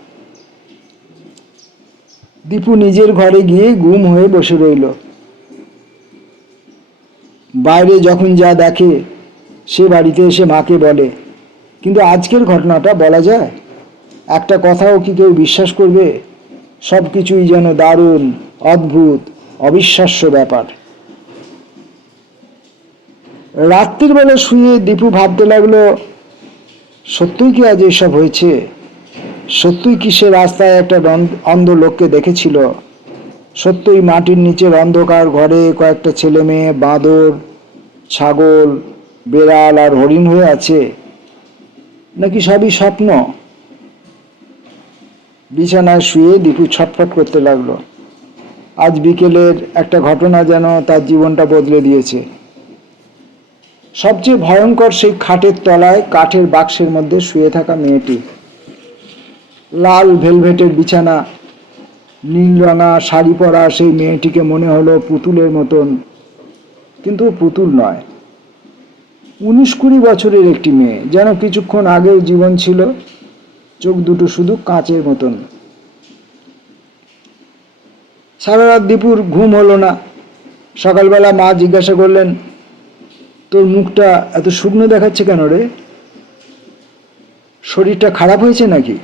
দীপু নিজের ঘরে গিয়ে গুম হয়ে বসে রইল। বাইরে যখন যা দেখে সে বাড়িতে এসে মাকে বলে, কিন্তু আজকের ঘটনাটা বলা যায়? একটা কথাও কি কেউ বিশ্বাস করবে? সব কিছুই যেন দারুণ, অদ্ভুত, অবিশ্বাস্য ব্যাপার। রাত্রির বেলা শুয়ে দীপু ভাবতে লাগলো, সত্যই কি আজ এসব হয়েছে? সত্যই কি সে রাস্তায় একটা অন্ধ লোককে দেখেছিল? সত্যই মাটির নিচের অন্ধকার ঘরে কয়েকটা ছেলে মেয়ে বাঁদর, ছাগল, বেড়াল আর হরিণ হয়ে আছে? নাকি সবই স্বপ্ন? বিছানায় শুয়ে দীপু ছটফট করতে লাগলো। আজ বিকেলের একটা ঘটনা যেন তার জীবনটা বদলে দিয়েছে। সবচেয়ে ভয়ঙ্কর সেই খাটের তলায় কাঠের বাক্সের মধ্যে শুয়ে থাকা মেয়েটি। লাল ভেলভেটের বিছানা, নীল রঙা শাড়ি পরা সেই মেয়েটিকে মনে হলো পুতুলের মতন, কিন্তু পুতুল নয়। 19-20 বছরের একটি মেয়ে, যেন কিছুক্ষণ আগেও জীবন ছিল। চোখ দুটো শুধু কাঁচের মতন। সারা রাত দীপুর ঘুম হলো না। সকালবেলা মা জিজ্ঞাসা করলেন, তোর মুখটা এত শুকনো দেখাচ্ছে কেন রে? শরীরটা খারাপ হয়েছে নাকি?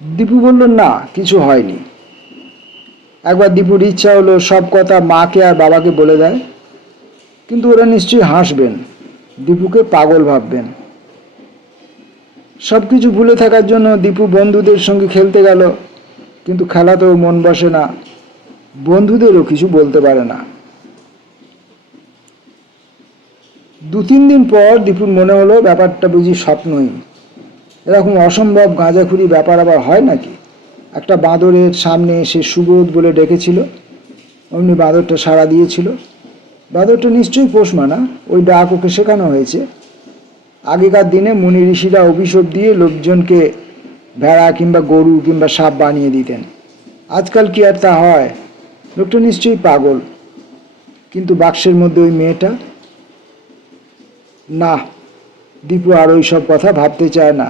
দীপু বলল, না, কিছু হয়নি। একবার দীপুর ইচ্ছা হলো সব কথা মাকে আর বাবাকে বলে দেয়, কিন্তু ওরা নিশ্চয়ই হাসবেন, দীপুকে পাগল ভাববেন। সব কিছু ভুলে থাকার জন্য দীপু বন্ধুদের সঙ্গে খেলতে গেল, কিন্তু খেলাতেও মন বসে না, বন্ধুদেরও কিছু বলতে পারে না। 2-3 দিন পর দীপুর মনে হলো ব্যাপারটা বুঝি স্বপ্নই। এরকম অসম্ভব গাঁজাখুরি ব্যাপার আবার হয় নাকি? একটা বাঁদরের সামনে এসে সুবোধ বলে ডেকেছিল, অমনি বাঁদরটা সাড়া দিয়েছিল। বাঁদরটা নিশ্চয়ই পোষ মানা, ওই ডাক ওকে শেখানো হয়েছে। আগেকার দিনে মুনি ঋষিরা অভিশাপ দিয়ে লোকজনকে ভেড়া কিংবা গরু কিংবা সাপ বানিয়ে দিতেন। আজকাল কি আর তা হয়? লোকটা নিশ্চয়ই পাগল। কিন্তু বাক্সের মধ্যে ওই মেয়েটা? না, দীপু আর ওই সব কথা ভাবতে চায় না।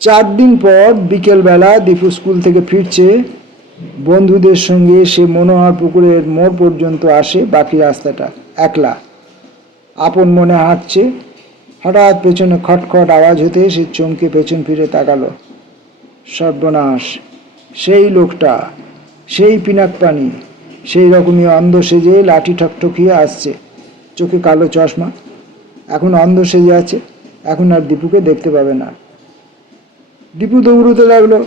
4 দিন পর বিকেলবেলা দীপু স্কুল থেকে ফিরছে। বন্ধুদের সঙ্গে সে মনোহর পুকুরের মোড় পর্যন্ত আসে, বাকি রাস্তাটা একলা আপন মনে হাঁটছে। হঠাৎ পেছনে খটখট আওয়াজ হতে সে চমকে পেছন ফিরে তাকালো। সর্বনাশ! সেই লোকটা, সেই পিনাকপানি, সেই রকমই অন্ধ সেজে লাঠি ঠকঠকিয়ে আসছে, চোখে কালো চশমা। এখন অন্ধ সেজে আছে, এখন আর দীপুকে দেখতে পাবে না। দীপু দৌড়তে লাগলো।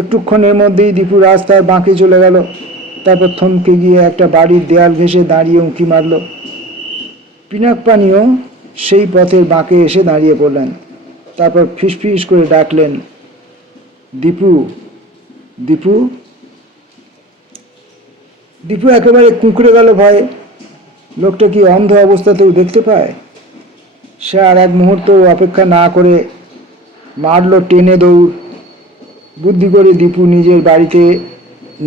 একটুক্ষণের মধ্যেই দীপু রাস্তার বাঁকে চলে গেল। তারপর থমকে গিয়ে একটা বাড়ির দেয়াল ঘেঁষে দাঁড়িয়ে উঁকি মারল। পিনাকপানিও সেই পথের বাঁকে এসে দাঁড়িয়ে পড়লেন। তারপর ফিসফিস করে ডাকলেন, দীপু, দীপু। দীপু একেবারে কুঁকড়ে গেল ভয়ে। লোকটা কি অন্ধ অবস্থাতেও দেখতে পায়? সে আর এক মুহূর্ত অপেক্ষা না করে মারল টেনে দৌড়। বুদ্ধি করে দীপু নিজের বাড়িতে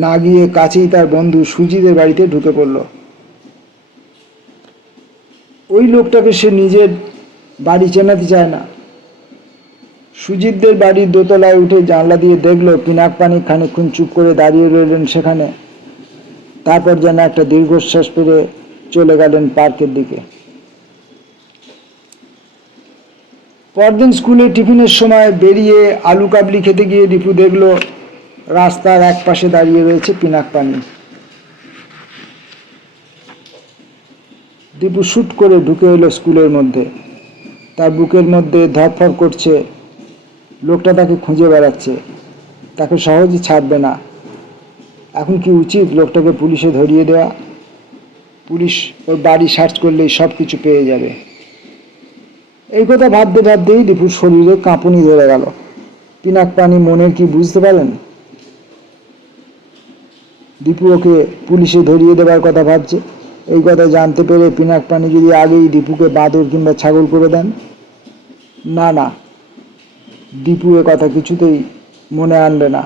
না গিয়ে কাছেই তার বন্ধু সুজিতের বাড়িতে ঢুকে পড়ল। ওই লোকটাকে সে নিজের বাড়ি চেনাতে চায় না। সুজিতদের বাড়ির দোতলায় উঠে জানলা দিয়ে দেখল পিনাকপানি খানিকক্ষণ চুপ করে দাঁড়িয়ে রইলেন সেখানে। তারপর যেন একটা দীর্ঘশ্বাস ফেলে চলে গেলেন পার্কের দিকে। পরদিন স্কুলে টিফিনের সময় বেরিয়ে আলু কাবলি খেতে গিয়ে দীপু দেখল রাস্তার এক পাশে দাঁড়িয়ে রয়েছে পিনাকপানি। দীপু শুট করে ঢুকে এলো স্কুলের মধ্যে। তার বুকের মধ্যে ধরফর করছে। লোকটা তাকে খুঁজে বেড়াচ্ছে, তাকে সহজে ছাড়বে না। এখন কি উচিত? লোকটাকে পুলিশে ধরিয়ে দেওয়া। পুলিশ ওর বাড়ি সার্চ করলেই সব কিছু পেয়ে যাবে। এই কথা ভাবতে ভাবতেই দীপুর শরীরে কাঁপুনি ধরে গেল। পিনাকপানি মনের কি বুঝতে পারেন? দীপু ওকে পুলিশে ধরিয়ে দেওয়ার কথা ভাবছে। এই কথা জানতে পেরে পিনাকপানি যদি আগেই দীপুকে বাঁদর কিংবা ছাগল করে দেন? না না, দীপু এ কথা কিছুতেই মনে আনবে না।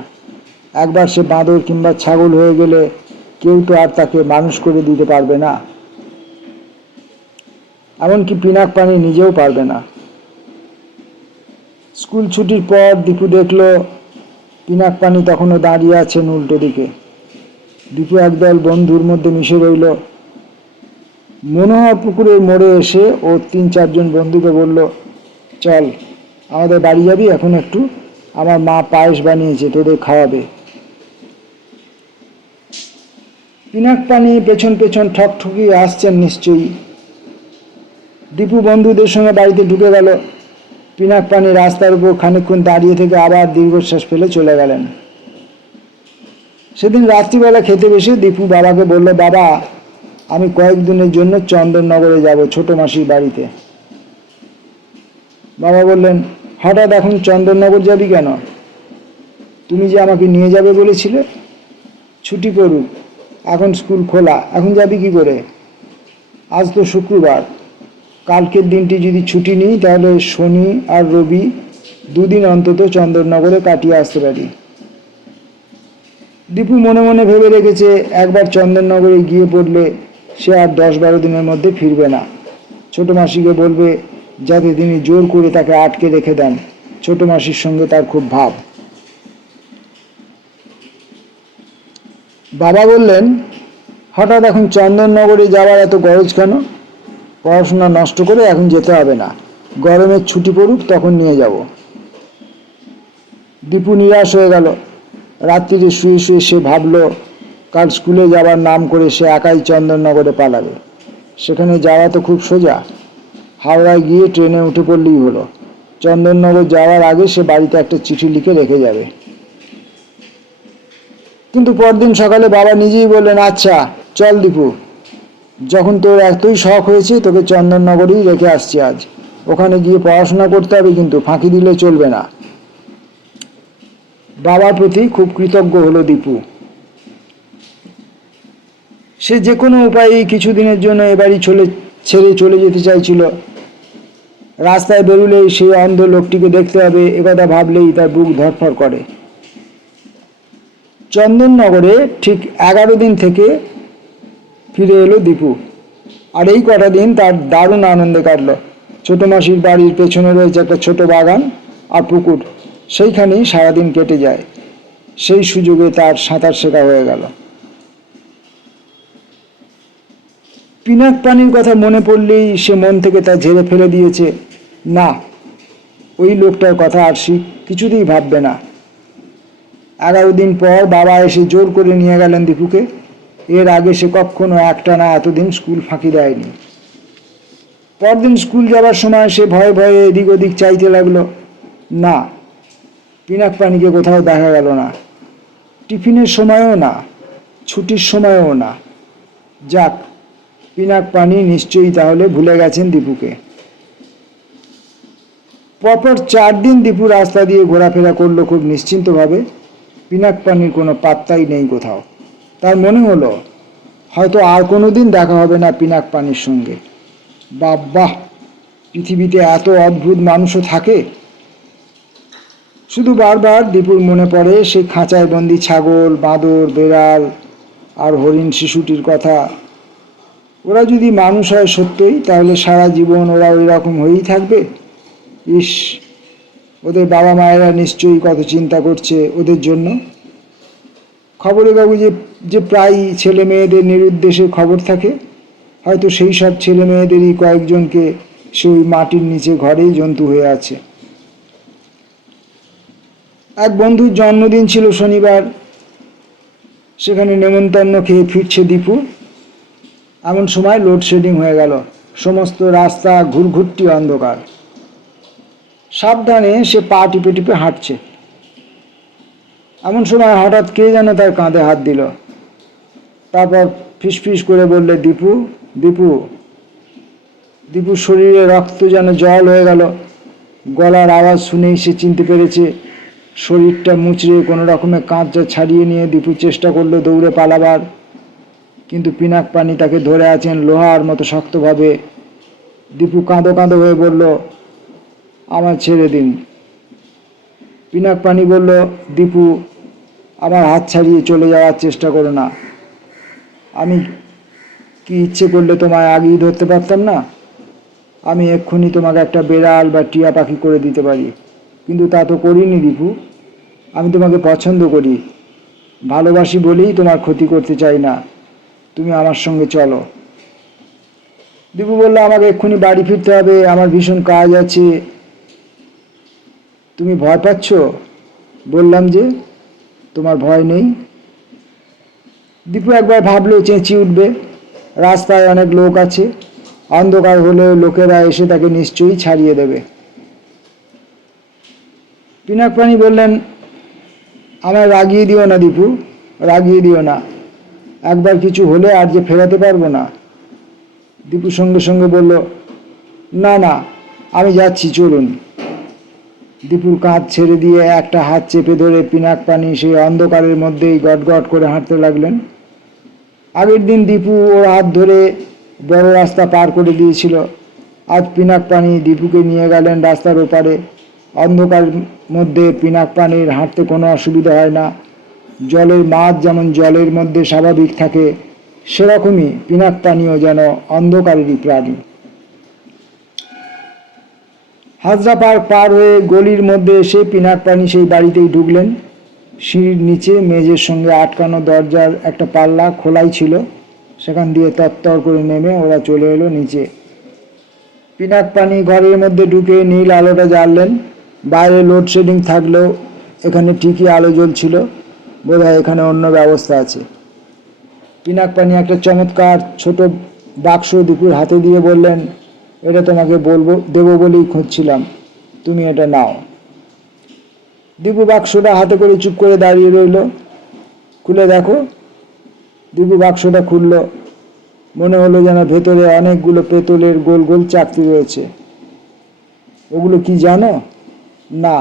একবার সে বাঁদর কিংবা ছাগল হয়ে গেলে কেউ তো আর তাকে মানুষ করে দিতে পারবে না, এমনকি পিনাকপানি নিজেও পারবে না। স্কুল ছুটির পর দীপু দেখল পিনাকপানি তখনও দাঁড়িয়ে আছেন উল্টো দিকে। দীপু একদল বন্ধুর মধ্যে মিশে রইল। মনোহর পুকুরের মোড়ে এসে ও 3-4 জন বন্ধুকে বলল, চল আমাদের বাড়ি যাবি এখন একটু, আমার মা পায়েস বানিয়েছে, তোদের খাওয়াবে। পিনাকপানি পেছন পেছন ঠকঠকিয়ে আসছেন নিশ্চয়ই। দীপু বন্ধুদের সঙ্গে বাড়িতে ঢুকে গেল। পিনাকপানি রাস্তার উপর খানিকক্ষণ দাঁড়িয়ে থেকে আবার দীর্ঘশ্বাস ফেলে চলে গেলেন। সেদিন রাত্রিবেলা খেতে বসে দীপু বাবাকে বলল, বাবা, আমি কয়েকদিনের জন্য চন্দননগরে যাব, ছোট মাসির বাড়িতে। বাবা বললেন, হঠাৎ এখন চন্দননগর যাবি কেন? তুমি যে আমাকে নিয়ে যাবে বলেছিলে। ছুটি পড়ুক, এখন স্কুল খোলা, এখন যাবি কি করে? আজ তো শুক্রবার, কালকের দিনটি যদি ছুটি নিই তাহলে শনি আর রবি 2 দিন অন্তত চন্দননগরে কাটিয়ে আসতে পারি। দীপু মনে মনে ভেবে রেখেছে একবার চন্দননগরে গিয়ে পড়লে সে আর 10-12 দিনের মধ্যে ফিরবে না। ছোট মাসিকে বলবে যাতে তিনি জোর করে তাকে আটকে রেখে দেন। ছোট মাসির সঙ্গে তার খুব ভাব। বাবা বললেন, হঠাৎ এখন চন্দননগরে যাওয়ার এত গরজ কেন? পড়াশোনা নষ্ট করে এখন যেতে হবে না, গরমের ছুটি পড়ুক তখন নিয়ে যাব। দীপু নিরাশ হয়ে গেল। রাত্রিরে শুয়ে শুয়ে সে ভাবল, কাল স্কুলে যাবার নাম করে সে একাই চন্দননগরে পালাবে। সেখানে যাওয়া তো খুব সোজা, হাওড়ায় গিয়ে ট্রেনে উঠে পড়লেই হলো। চন্দননগর যাওয়ার আগে সে বাড়িতে একটা চিঠি লিখে রেখে যাবে। কিন্তু পরদিন সকালে বাবা নিজেই বললেন, আচ্ছা চল দীপু, যখন তোর এতই শখ হয়েছে তোকে চন্দননগরেই রেখে আসছি আজ। ওখানে গিয়ে পড়াশোনা করতে হবে, কিন্তু ফাঁকি দিলে চলবে না। বাবার প্রতি খুব কৃতজ্ঞ হলো দীপু। সে যে কোনো উপায়েই কিছুদিনের জন্য এ বাড়ি ছেড়ে চলে যেতে চাইছিল। রাস্তায় বেরুলেই সেই অন্ধ লোকটিকে দেখতে হবে, একথা ভাবলেই তার বুক ধড়ফড় করে। চন্দননগরে ঠিক 11 দিন থেকে ফিরে এলো দীপু। আর এই কটা দিন তার দারুণ আনন্দে কাটল। ছোট মাসির বাড়ির পেছনে রয়েছে একটা ছোট বাগান আর পুকুর, সেইখানেই সারাদিন কেটে যায়। সেই সুযোগে তার সাঁতার শেখা হয়ে গেল। পিনাক পানির কথা মনে পড়লেই সে মন থেকে তা ঝেড়ে ফেলে দিয়েছে। না, ওই লোকটার কথা আর সে কিছুতেই ভাববে না। 11 দিন পর বাবা এসে জোর করে নিয়ে গেলেন দীপুকে। এর আগে সে কখনো একটানা এতদিন স্কুল ফাঁকি দেয়নি। পরদিন স্কুল যাবার সময় সে ভয়ে ভয়ে এদিক ওদিক চাইতে লাগলো। না, পিনাক পানিকে কোথাও দেখা গেল না। টিফিনের সময়ও না, ছুটির সময়ও না। যাক, পিনাক পানি নিশ্চয়ই তাহলে ভুলে গেছেন দীপুকে। পরপর 4 দিন দীপু রাস্তা দিয়ে ঘোরাফেরা করলো খুব নিশ্চিন্তভাবে। পিনাক পানির কোনো পাত্তাই নেই কোথাও। তার মনে হলো হয়তো আর কোনো দিন দেখা হবে না পিনাক পানির সঙ্গে। বাবা, পৃথিবীতে এত অদ্ভুত মানুষও থাকে। শুধু বারবার দীপুর মনে পড়ে সেই খাঁচায় বন্দি ছাগল, বাঁদর, বেড়াল আর হরিণ শিশুটির কথা। ওরা যদি মানুষ হয় সত্যই, তাহলে সারা জীবন ওরা ওই রকম হয়েই থাকবে। ইস, ওদের বাবা মায়েরা নিশ্চয়ই কত চিন্তা করছে ওদের জন্য। খবরের কাগজে যে প্রায় ছেলে মেয়েদের নিরুদ্দেশে খবর থাকে, হয়তো সেই সব ছেলে মেয়েদেরই কয়েকজনকে সেই মাটির নিচে ঘরেই জন্তু হয়ে আছে। এক বন্ধুর জন্মদিন ছিল শনিবার। সেখানে নেমন্তন্ন খেয়ে ফিরছে দীপু। এমন সময় লোডশেডিং হয়ে গেল। সমস্ত রাস্তা ঘুরঘুরটি অন্ধকার। সাবধানে সে পা টিপে টিপে হাঁটছে। এমন সময় হঠাৎ কে যেন তার কাঁধে হাত দিল। তারপর ফিসফিস করে বললে, দীপু, দীপু। দীপুর শরীরে রক্ত যেন জল হয়ে গেল। গলার আওয়াজ শুনেই সে চিনতে পেরেছে। শরীরটা মুচড়ে কোনো রকমে কাঁচটা ছাড়িয়ে নিয়ে দীপু চেষ্টা করলো দৌড়ে পালাবার, কিন্তু পিনাক পানি তাকে ধরে আছেন লোহার মতো শক্তভাবে। দীপু কাঁদো কাঁদো হয়ে বলল, আমার ছেড়ে দিন। পিনাক পানি বলল, দীপু, আমার হাত ছাড়িয়ে চলে যাওয়ার চেষ্টা করো না। আমি কি ইচ্ছে করলে তোমায় আগেই ধরতে পারতাম না? আমি এক্ষুনি তোমাকে একটা বেড়াল বা টিয়া পাখি করে দিতে পারি, কিন্তু তা তো করিনি দীপু। আমি তোমাকে পছন্দ করি, ভালোবাসি বলেই তোমার ক্ষতি করতে চাই না। তুমি আমার সঙ্গে চলো। দীপু বলল, আমাকে এক্ষুনি বাড়ি ফিরতে হবে, আমার ভীষণ কাজ আছে। তুমি ভয় পাচ্ছ? বললাম যে তোমার ভয় নেই। দীপু একবার ভাবলো চেঁচিয়ে উঠবে। রাস্তায় অনেক লোক আছে, অন্ধকার হলেও লোকেরা এসে তাকে নিশ্চয়ই ছাড়িয়ে দেবে। পিনাক পানি বললেন, আমায় রাগিয়ে দিও না দীপু, রাগিয়ে দিও না। একবার কিছু হলে আর যে ফেরাতে পারবো না। দীপু সঙ্গে সঙ্গে বলল, না না, আমি যাচ্ছি, চলুন। দীপুর কাঁধ ছেড়ে দিয়ে একটা হাত চেপে ধরে পিনাক পানি সেই অন্ধকারের মধ্যেই গটগট করে হাঁটতে লাগলেন। আগের দিন দীপু ওর হাত ধরে বড় রাস্তা পার করে দিয়েছিল। আজ পিনাক পানি দীপুকে নিয়ে গেলেন রাস্তার ওপারে। অন্ধকার মধ্যে পিনাক পানির হাঁটতে কোনো অসুবিধা হয় না। জলের মাছ যেমন জলের মধ্যে স্বাভাবিক থাকে, সেরকমই পিনাক পানিও যেন অন্ধকারেরই প্রাণী। হাজরা পার্ক পার হয়ে গলির মধ্যে এসে পিনাক পানি সেই বাড়িতেই ঢুকলেন। সিঁড়ির নিচে মেঝের সঙ্গে আটকানো দরজার একটা পাল্লা খোলাই ছিল, সেখান দিয়ে তত্তর করে নেমে ওরা চলে এলো নিচে। পিনাক পানি ঘরের মধ্যে ঢুকে নীল আলোটা জ্বাললেন। বাইরে লোডশেডিং থাকলেও এখানে ঠিকই আলো জ্বলছিল। বোধহয় এখানে অন্য ব্যবস্থা আছে। পিনাক পানি একটা চমৎকার ছোট বাক্স দীপুর হাতে দিয়ে বললেন, এটা তোমাকে দেবো বলেই খুঁজছিলাম, তুমি এটা নাও। দীপু বাক্সটা হাতে করে চুপ করে দাঁড়িয়ে রইল। খুলে দেখো। দীপু বাক্সটা খুলল। মনে হলো যেন ভেতরে অনেকগুলো পেতলের গোল গোল চাকতি রয়েছে। ওগুলো কি জানো? না,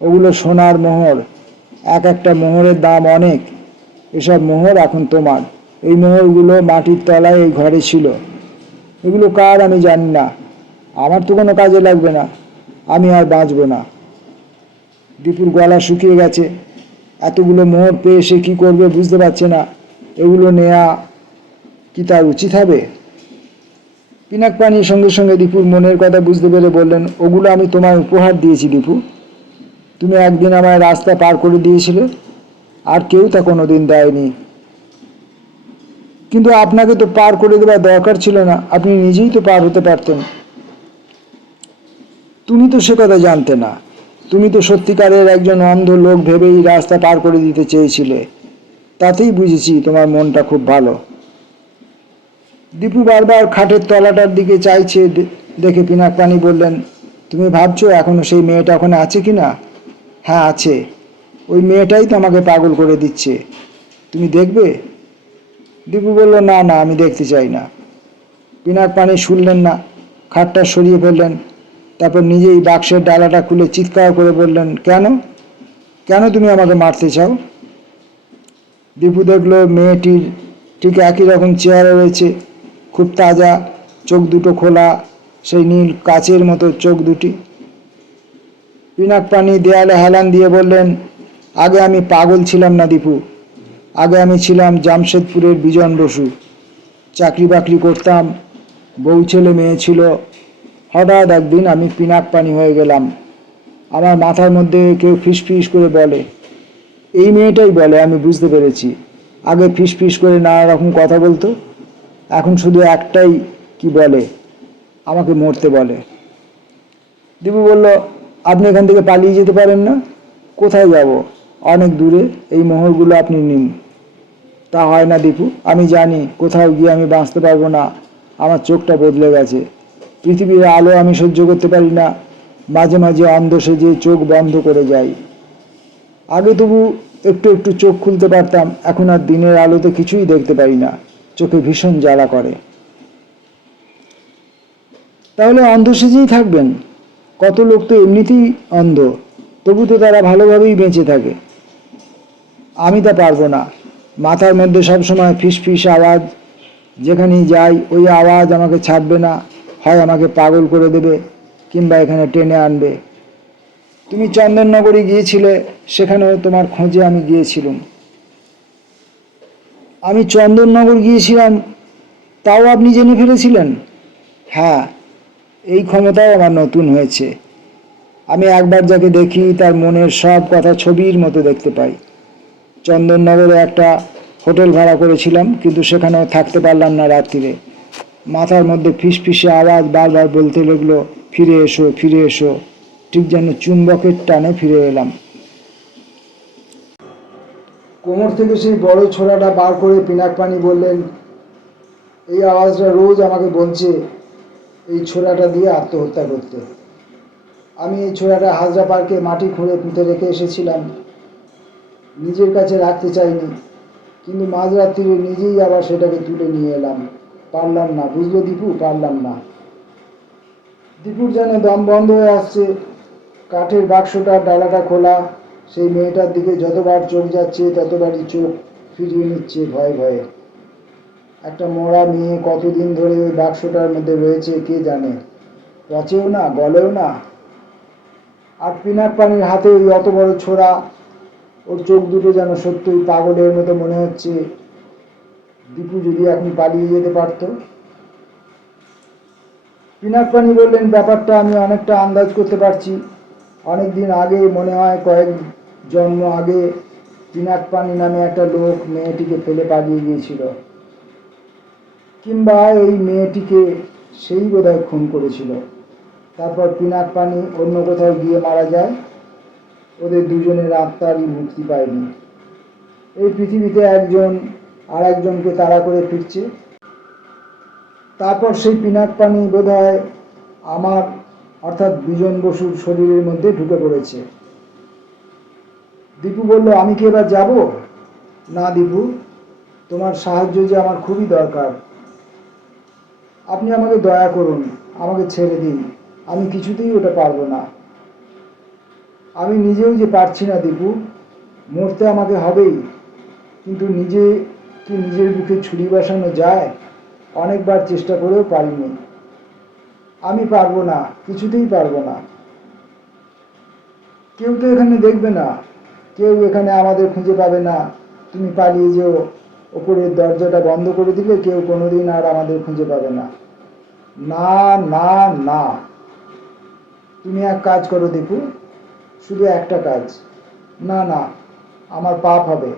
ওগুলো সোনার মোহর। এক একটা মোহরের দাম অনেক। এসব মোহর এখন তোমার। এই মোহরগুলো মাটির তলায় এই ঘরে ছিল। এগুলো কার আমি জানি না। আমার তো কোনো কাজে লাগবে না। আমি আর বাঁচব না। দীপুর গলা শুকিয়ে গেছে। এতগুলো মোহর পেয়ে সে কী করবে বুঝতে পারছে না। এগুলো নেওয়া কি তার উচিত হবে? পিনাক পানির সঙ্গে সঙ্গে দীপুর মনের কথা বুঝতে পেরে বললেন, ওগুলো আমি তোমায় উপহার দিয়েছি দীপু। তুমি একদিন আমায় রাস্তা পার করে দিয়েছিলে, আর কেউ তা কোনো দিন দেয়নি। কিন্তু আপনাকে তো পার করে দেওয়ার দরকার ছিল না, আপনি নিজেই তো পার হতে পারতেন। তুমি তো সে কথা জানতে না। তুমি তো সত্যিকারের একজন অন্ধ লোক ভেবেই রাস্তা পার করে দিতে চেয়েছিলে। তাতেই বুঝেছি তোমার মনটা খুব ভালো। দীপু বারবার খাটের তলাটার দিকে চাইছে দেখে পিনাক পানি বললেন, তুমি ভাবছো এখনো সেই মেয়েটা ওখানে আছে কি না? হ্যাঁ আছে। ওই মেয়েটাই তো আমাকে পাগল করে দিচ্ছে। তুমি দেখবে? দীপু বলল, না না, আমি দেখতে চাই না। পিনাক পানি শুনলেন না, খাটটা সরিয়ে ফেললেন। তারপর নিজেই বাক্সের ডালাটা খুলে চিৎকার করে বললেন, কেন কেন তুমি আমাকে মারতে চাও? দীপু দেখল মেয়েটির ঠিক একই রকম চেহারা রয়েছে, খুব তাজা, চোখ দুটো খোলা, সেই নীল কাচের মতো চোখ দুটি। পিনাক পানি দেয়ালে হেলান দিয়ে বললেন, আগে আমি পাগল ছিলাম না দীপু। আগে আমি ছিলাম জামশেদপুরের বিজন বসু। চাকরি বাকরি করতাম, বউ ছেলে মেয়ে ছিল। হঠাৎ একদিন আমি পিনাক পানি হয়ে গেলাম। আমার মাথার মধ্যে কেউ ফিস ফিস করে বলে, এই মেয়েটাই বলে, আমি বুঝতে পেরেছি। আগে ফিস ফিস করে নানা রকম কথা বলতো, এখন শুধু একটাই কি বলে, আমাকে মরতে বলে। দীপু বলল, আপনি এখান থেকে পালিয়ে যেতে পারেন না? কোথায় যাব? অনেক দূরে। এই মোহরগুলো আপনি নিন। তা হয় না দীপু, আমি জানি কোথাও গিয়ে আমি বাঁচতে পারবো না। আমার চোখটা বদলে গেছে। পৃথিবীর আলো আমি সহ্য করতে পারি না। মাঝে মাঝে অন্ধ সেজে চোখ বন্ধ করে যাই। আগে তবু একটু একটু চোখ খুলতে পারতাম, এখন আর দিনের আলোতে কিছুই দেখতে পারি না। চোখে ভীষণ জ্বালা করে। তাহলে অন্ধ সেজেই থাকবেন? কত লোক তো এমনিতেই অন্ধ, তবু তো তারা ভালোভাবেই বেঁচে থাকে। আমি তা পারবো না। মাথার মধ্যে সবসময় ফিস ফিস আওয়াজ। যেখানেই যাই ওই আওয়াজ আমাকে ছাড়বে না। হয় আমাকে পাগল করে দেবে, কিংবা এখানে টেনে আনবে। তুমি চন্দননগরে গিয়েছিলে, সেখানেও তোমার খোঁজে আমি গিয়েছিলাম। আমি চন্দননগর গিয়েছিলাম, তাও আপনি জেনে ফেলেছিলেন? হ্যাঁ, এই ক্ষমতাও আমার নতুন হয়েছে। আমি একবার যাকে দেখি তার মনের সব কথা ছবির মতো দেখতে পাই। চন্দননগরে একটা হোটেল ভাড়া করেছিলাম, কিন্তু সেখানেও থাকতে পারলাম না রাত্রিরে। মাথার মধ্যে ফিসফিসে আওয়াজ বারবার বলতে লাগলো, ফিরে এসো ফিরে এসো। ঠিক যেন চুম্বকের টানে ফিরে এলাম। কোমর থেকে সেই বড় ছোরাটা বার করে পিনাক পানি বললেন, এই আওয়াজটা রোজ আমাকে বলছে এই ছোরাটা দিয়ে আত্মহত্যা করতে। আমি এই ছোরাটা হাজরা পার্কে মাটি খুঁড়ে পুঁতে রেখে এসেছিলাম। নিজের কাছে রাখতে চাইনি, কিন্তু মাঝরাত্রিরে নিজেই আবার সেটাকে তুলে নিয়ে এলাম। পারলাম না, বুঝলো দীপু, পারলাম না। দীপুর যেন দম বন্ধ হয়ে আসছে। কাঠের বাক্সটার ডালাটা খোলা। সেই মেয়েটার দিকে যতবার চোখ যাচ্ছে ততবারই চোখ ফিরিয়ে নিচ্ছে ভয়ে ভয়ে। একটা মরা মেয়ে কতদিন ধরে ওই বাক্সটার মধ্যে রয়েছে কে জানে। পচেও না, গলেও না। আর পিনাক পানির হাতে ওই অত বড় ছোরা। ওর চোখ দুটো যেন সত্যিই পাগলের মতো মনে হচ্ছে। দীপু যদি এখন পালিয়ে যেতে পারত। পিনাকপানি বললেন, ব্যাপারটা আমি অনেকটা আন্দাজ করতে পারছি। অনেক দিন আগে, মনে হয় কয়েক জন্ম আগে, পিনাকপানি নামে একটা লোক মেয়েটিকে ফেলে পালিয়ে গিয়েছিল, কিংবা এই মেয়েটিকে সেই বোধহয় খুন করেছিল। তারপর পিনাকপানি অন্য কোথাও গিয়ে মারা যায়। ওদের দুজনের আত্মারই মুক্তি পায়নি। এই পৃথিবীতে একজন আর একজনকে তাড়া করে ফিরছে। তারপর সেই পিনাকপানি বোধহয় আমার, অর্থাৎ বিজন বসুর শরীরের মধ্যে ঢুকে পড়েছে। দীপু বলল, আমি কি এবার যাব? না দীপু, তোমার সাহায্য যে আমার খুবই দরকার। আপনি আমাকে দয়া করুন, আমাকে ছেড়ে দিন, আমি কিছুতেই ওটা পারবো না। আমি নিজেও যে পারছি না দীপু, মরতে আমাকে হবেই, কিন্তু নিজে কি নিজের বুকে ছুরি বসানো যায়? অনেকবার চেষ্টা করেও পারিনি। আমি পারবো না, কিছুতেই পারবো না। কেউ তো এখানে দেখবে না, কেউ এখানে আমাদের খুঁজে পাবে না। তুমি পালিয়ে যেও, ওপরের দরজাটা বন্ধ করে দিলে কেউ কোনোদিন আর আমাদের খুঁজে পাবে না। না না না, তুমি এক কাজ করো দীপু, শুধু একটা কাজ। না না, আমার পাপ হবে।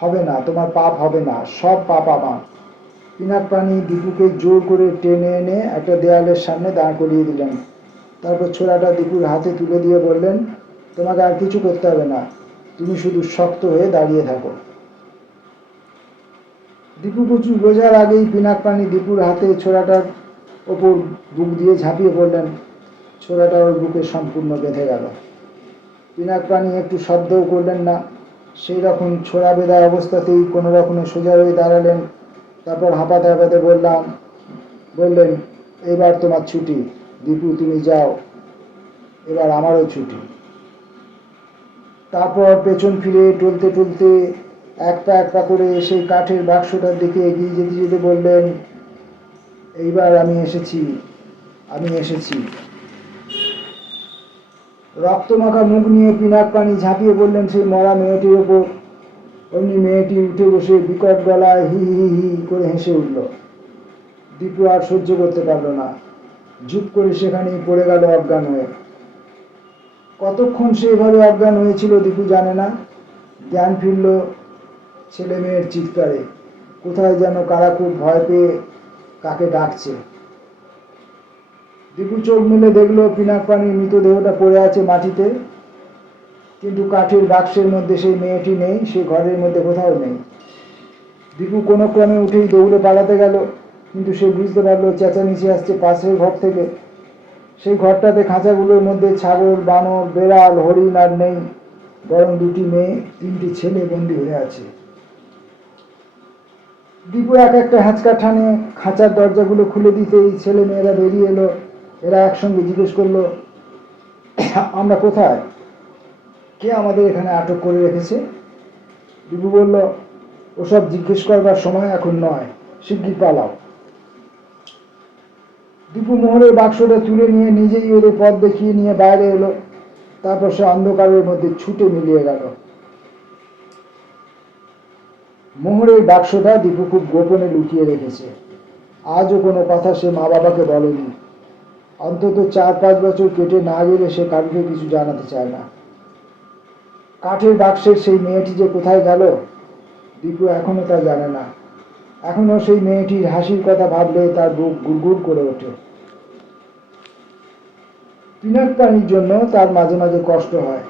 হবে না, তোমার পাপ হবে না, সব পাপ আমার। পিনাকপানি দীপুকে জোর করে টেনে এনে একটা দেয়ালের সামনে দাঁড় করিয়ে দিলেন। তারপর ছোড়াটা দীপুর হাতে তুলে দিয়ে বললেন, তোমাকে আর কিছু করতে হবে না, তুমি শুধু শক্ত হয়ে দাঁড়িয়ে থাকো। দীপু কিছু বোঝার আগেই পিনাকপানি দীপুর হাতে ছোড়াটার ওপর বুক দিয়ে ঝাঁপিয়ে পড়লেন। ছোড়াটা ওর বুকে সম্পূর্ণ বেঁধে গেল। পিনাকপানি একটু শব্দও করলেন না। সেই রকম ছোড়া বেঁধা অবস্থাতেই কোনো রকমে সোজা হয়ে দাঁড়ালেন। তারপর হাঁপাতে হাঁপাতে বললেন, এবার তোমার ছুটি দীপু, তুমি যাও, এবার আমারও ছুটি। তারপর পেছন ফিরে টলতে টলতে এক পা করে সেই কাঠের বাক্সটার দিকে এগিয়ে যেতে যেতে বললেন, এইবার আমি এসেছি, আমি এসেছি। রক্তমাখা মুখ নিয়ে পিনাকপানি ঝাঁপিয়ে পড়লেন সেই মরা মেয়েটির ওপর। অমনি মেয়েটি উঠে বসে বিকট গলায় হি হি হি করে হেসে উঠল। দীপু আর সহ্য করতে পারল না, ঝুপ করে সেখানেই পড়ে গেল অজ্ঞান হয়ে। কতক্ষণ সে এভাবে অজ্ঞান হয়েছিল দীপু জানে না। জ্ঞান ফিরল ছেলে মেয়ের চিৎকারে। কোথায় যেন কারা খুব ভয় পেয়ে কাকে ডাকছে। দীপু চোখ মেলে দেখলো পিনাকপানির মৃতদেহটা পড়ে আছে মাটিতে, কিন্তু কাঠের বাক্সের মধ্যে সেই মেয়েটি নেই, সে ঘরের মধ্যে কোথাও নেই। দীপু কোনো ক্রমে উঠেই দৌড়ে পালাতে গেল, কিন্তু সে বুঝতে পারলো চেঁচামেচি আসছে পাশের ঘর থেকে। সেই ঘরটাতে খাঁচাগুলোর মধ্যে ছাগল, বানর, বেড়াল, হরিণ আর নেই, বরং দুটি মেয়ে, তিনটি ছেলে বন্দী হয়ে আছে। দীপু এক একটা হ্যাঁচকা ঠানে খাঁচার দরজাগুলো খুলে দিতেই ছেলে মেয়েরা বেরিয়ে এলো। এরা একসঙ্গে জিজ্ঞেস করলো, আমরা কোথায়? কে আমাদের এখানে আটক করে রেখেছে? দীপু বলল, ওসব জিজ্ঞেস করবার সময় এখন নয়, শিগগির পালাও। দীপু মোহরের বাক্সটা তুলে নিয়ে নিজেই ওদের পথ দেখিয়ে নিয়ে বাইরে এলো। তারপর সে অন্ধকারের মধ্যে ছুটে মিলিয়ে গেল। মোহরের বাক্সটা দীপু খুব গোপনে লুকিয়ে রেখেছে। আজও কোনো কথা সে মা বাবাকে বলেনি। অন্তত 4-5 বছর কেটে না গেলে সে কাউকে কিছু জানাতে চায় না। কাঠের বাক্সের সেই মেয়েটি যে কোথায় গেল, দীপু এখনো তা জানে না। এখনো সেই মেয়েটির হাসির কথা ভাবলে তার বুক গুড়গুড় করে ওঠে। পিনাকপানির জন্য তার মাঝে মাঝে কষ্ট হয়।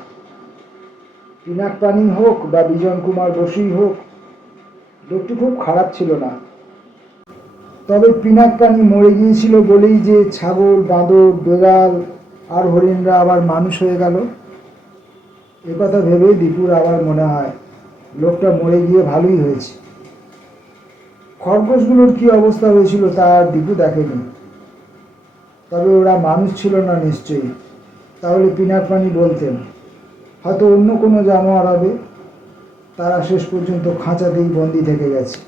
পিনাকপানি হোক বা বিজন কুমার বসুই হোক, লোকটি খুব খারাপ ছিল না। তবে পিনাকপানি মরে গিয়েছিল বলেই যে ছাগল, বাঁদর, বেড়াল আর হরিণরা আবার মানুষ হয়ে গেল, একথা ভেবে দীপুর আবার মনে হয় লোকটা মরে গিয়ে ভালোই হয়েছে। খরগোশগুলোর কি অবস্থা হয়েছিল তা আর দীপু দেখেনি। তবে ওরা মানুষ ছিল না নিশ্চয়ই, তাহলে পিনাকপানি বলতেন। হয়তো অন্য কোনো জানোয়ার হবে, তারা শেষ পর্যন্ত খাঁচাতেই বন্দি থেকে গেছে।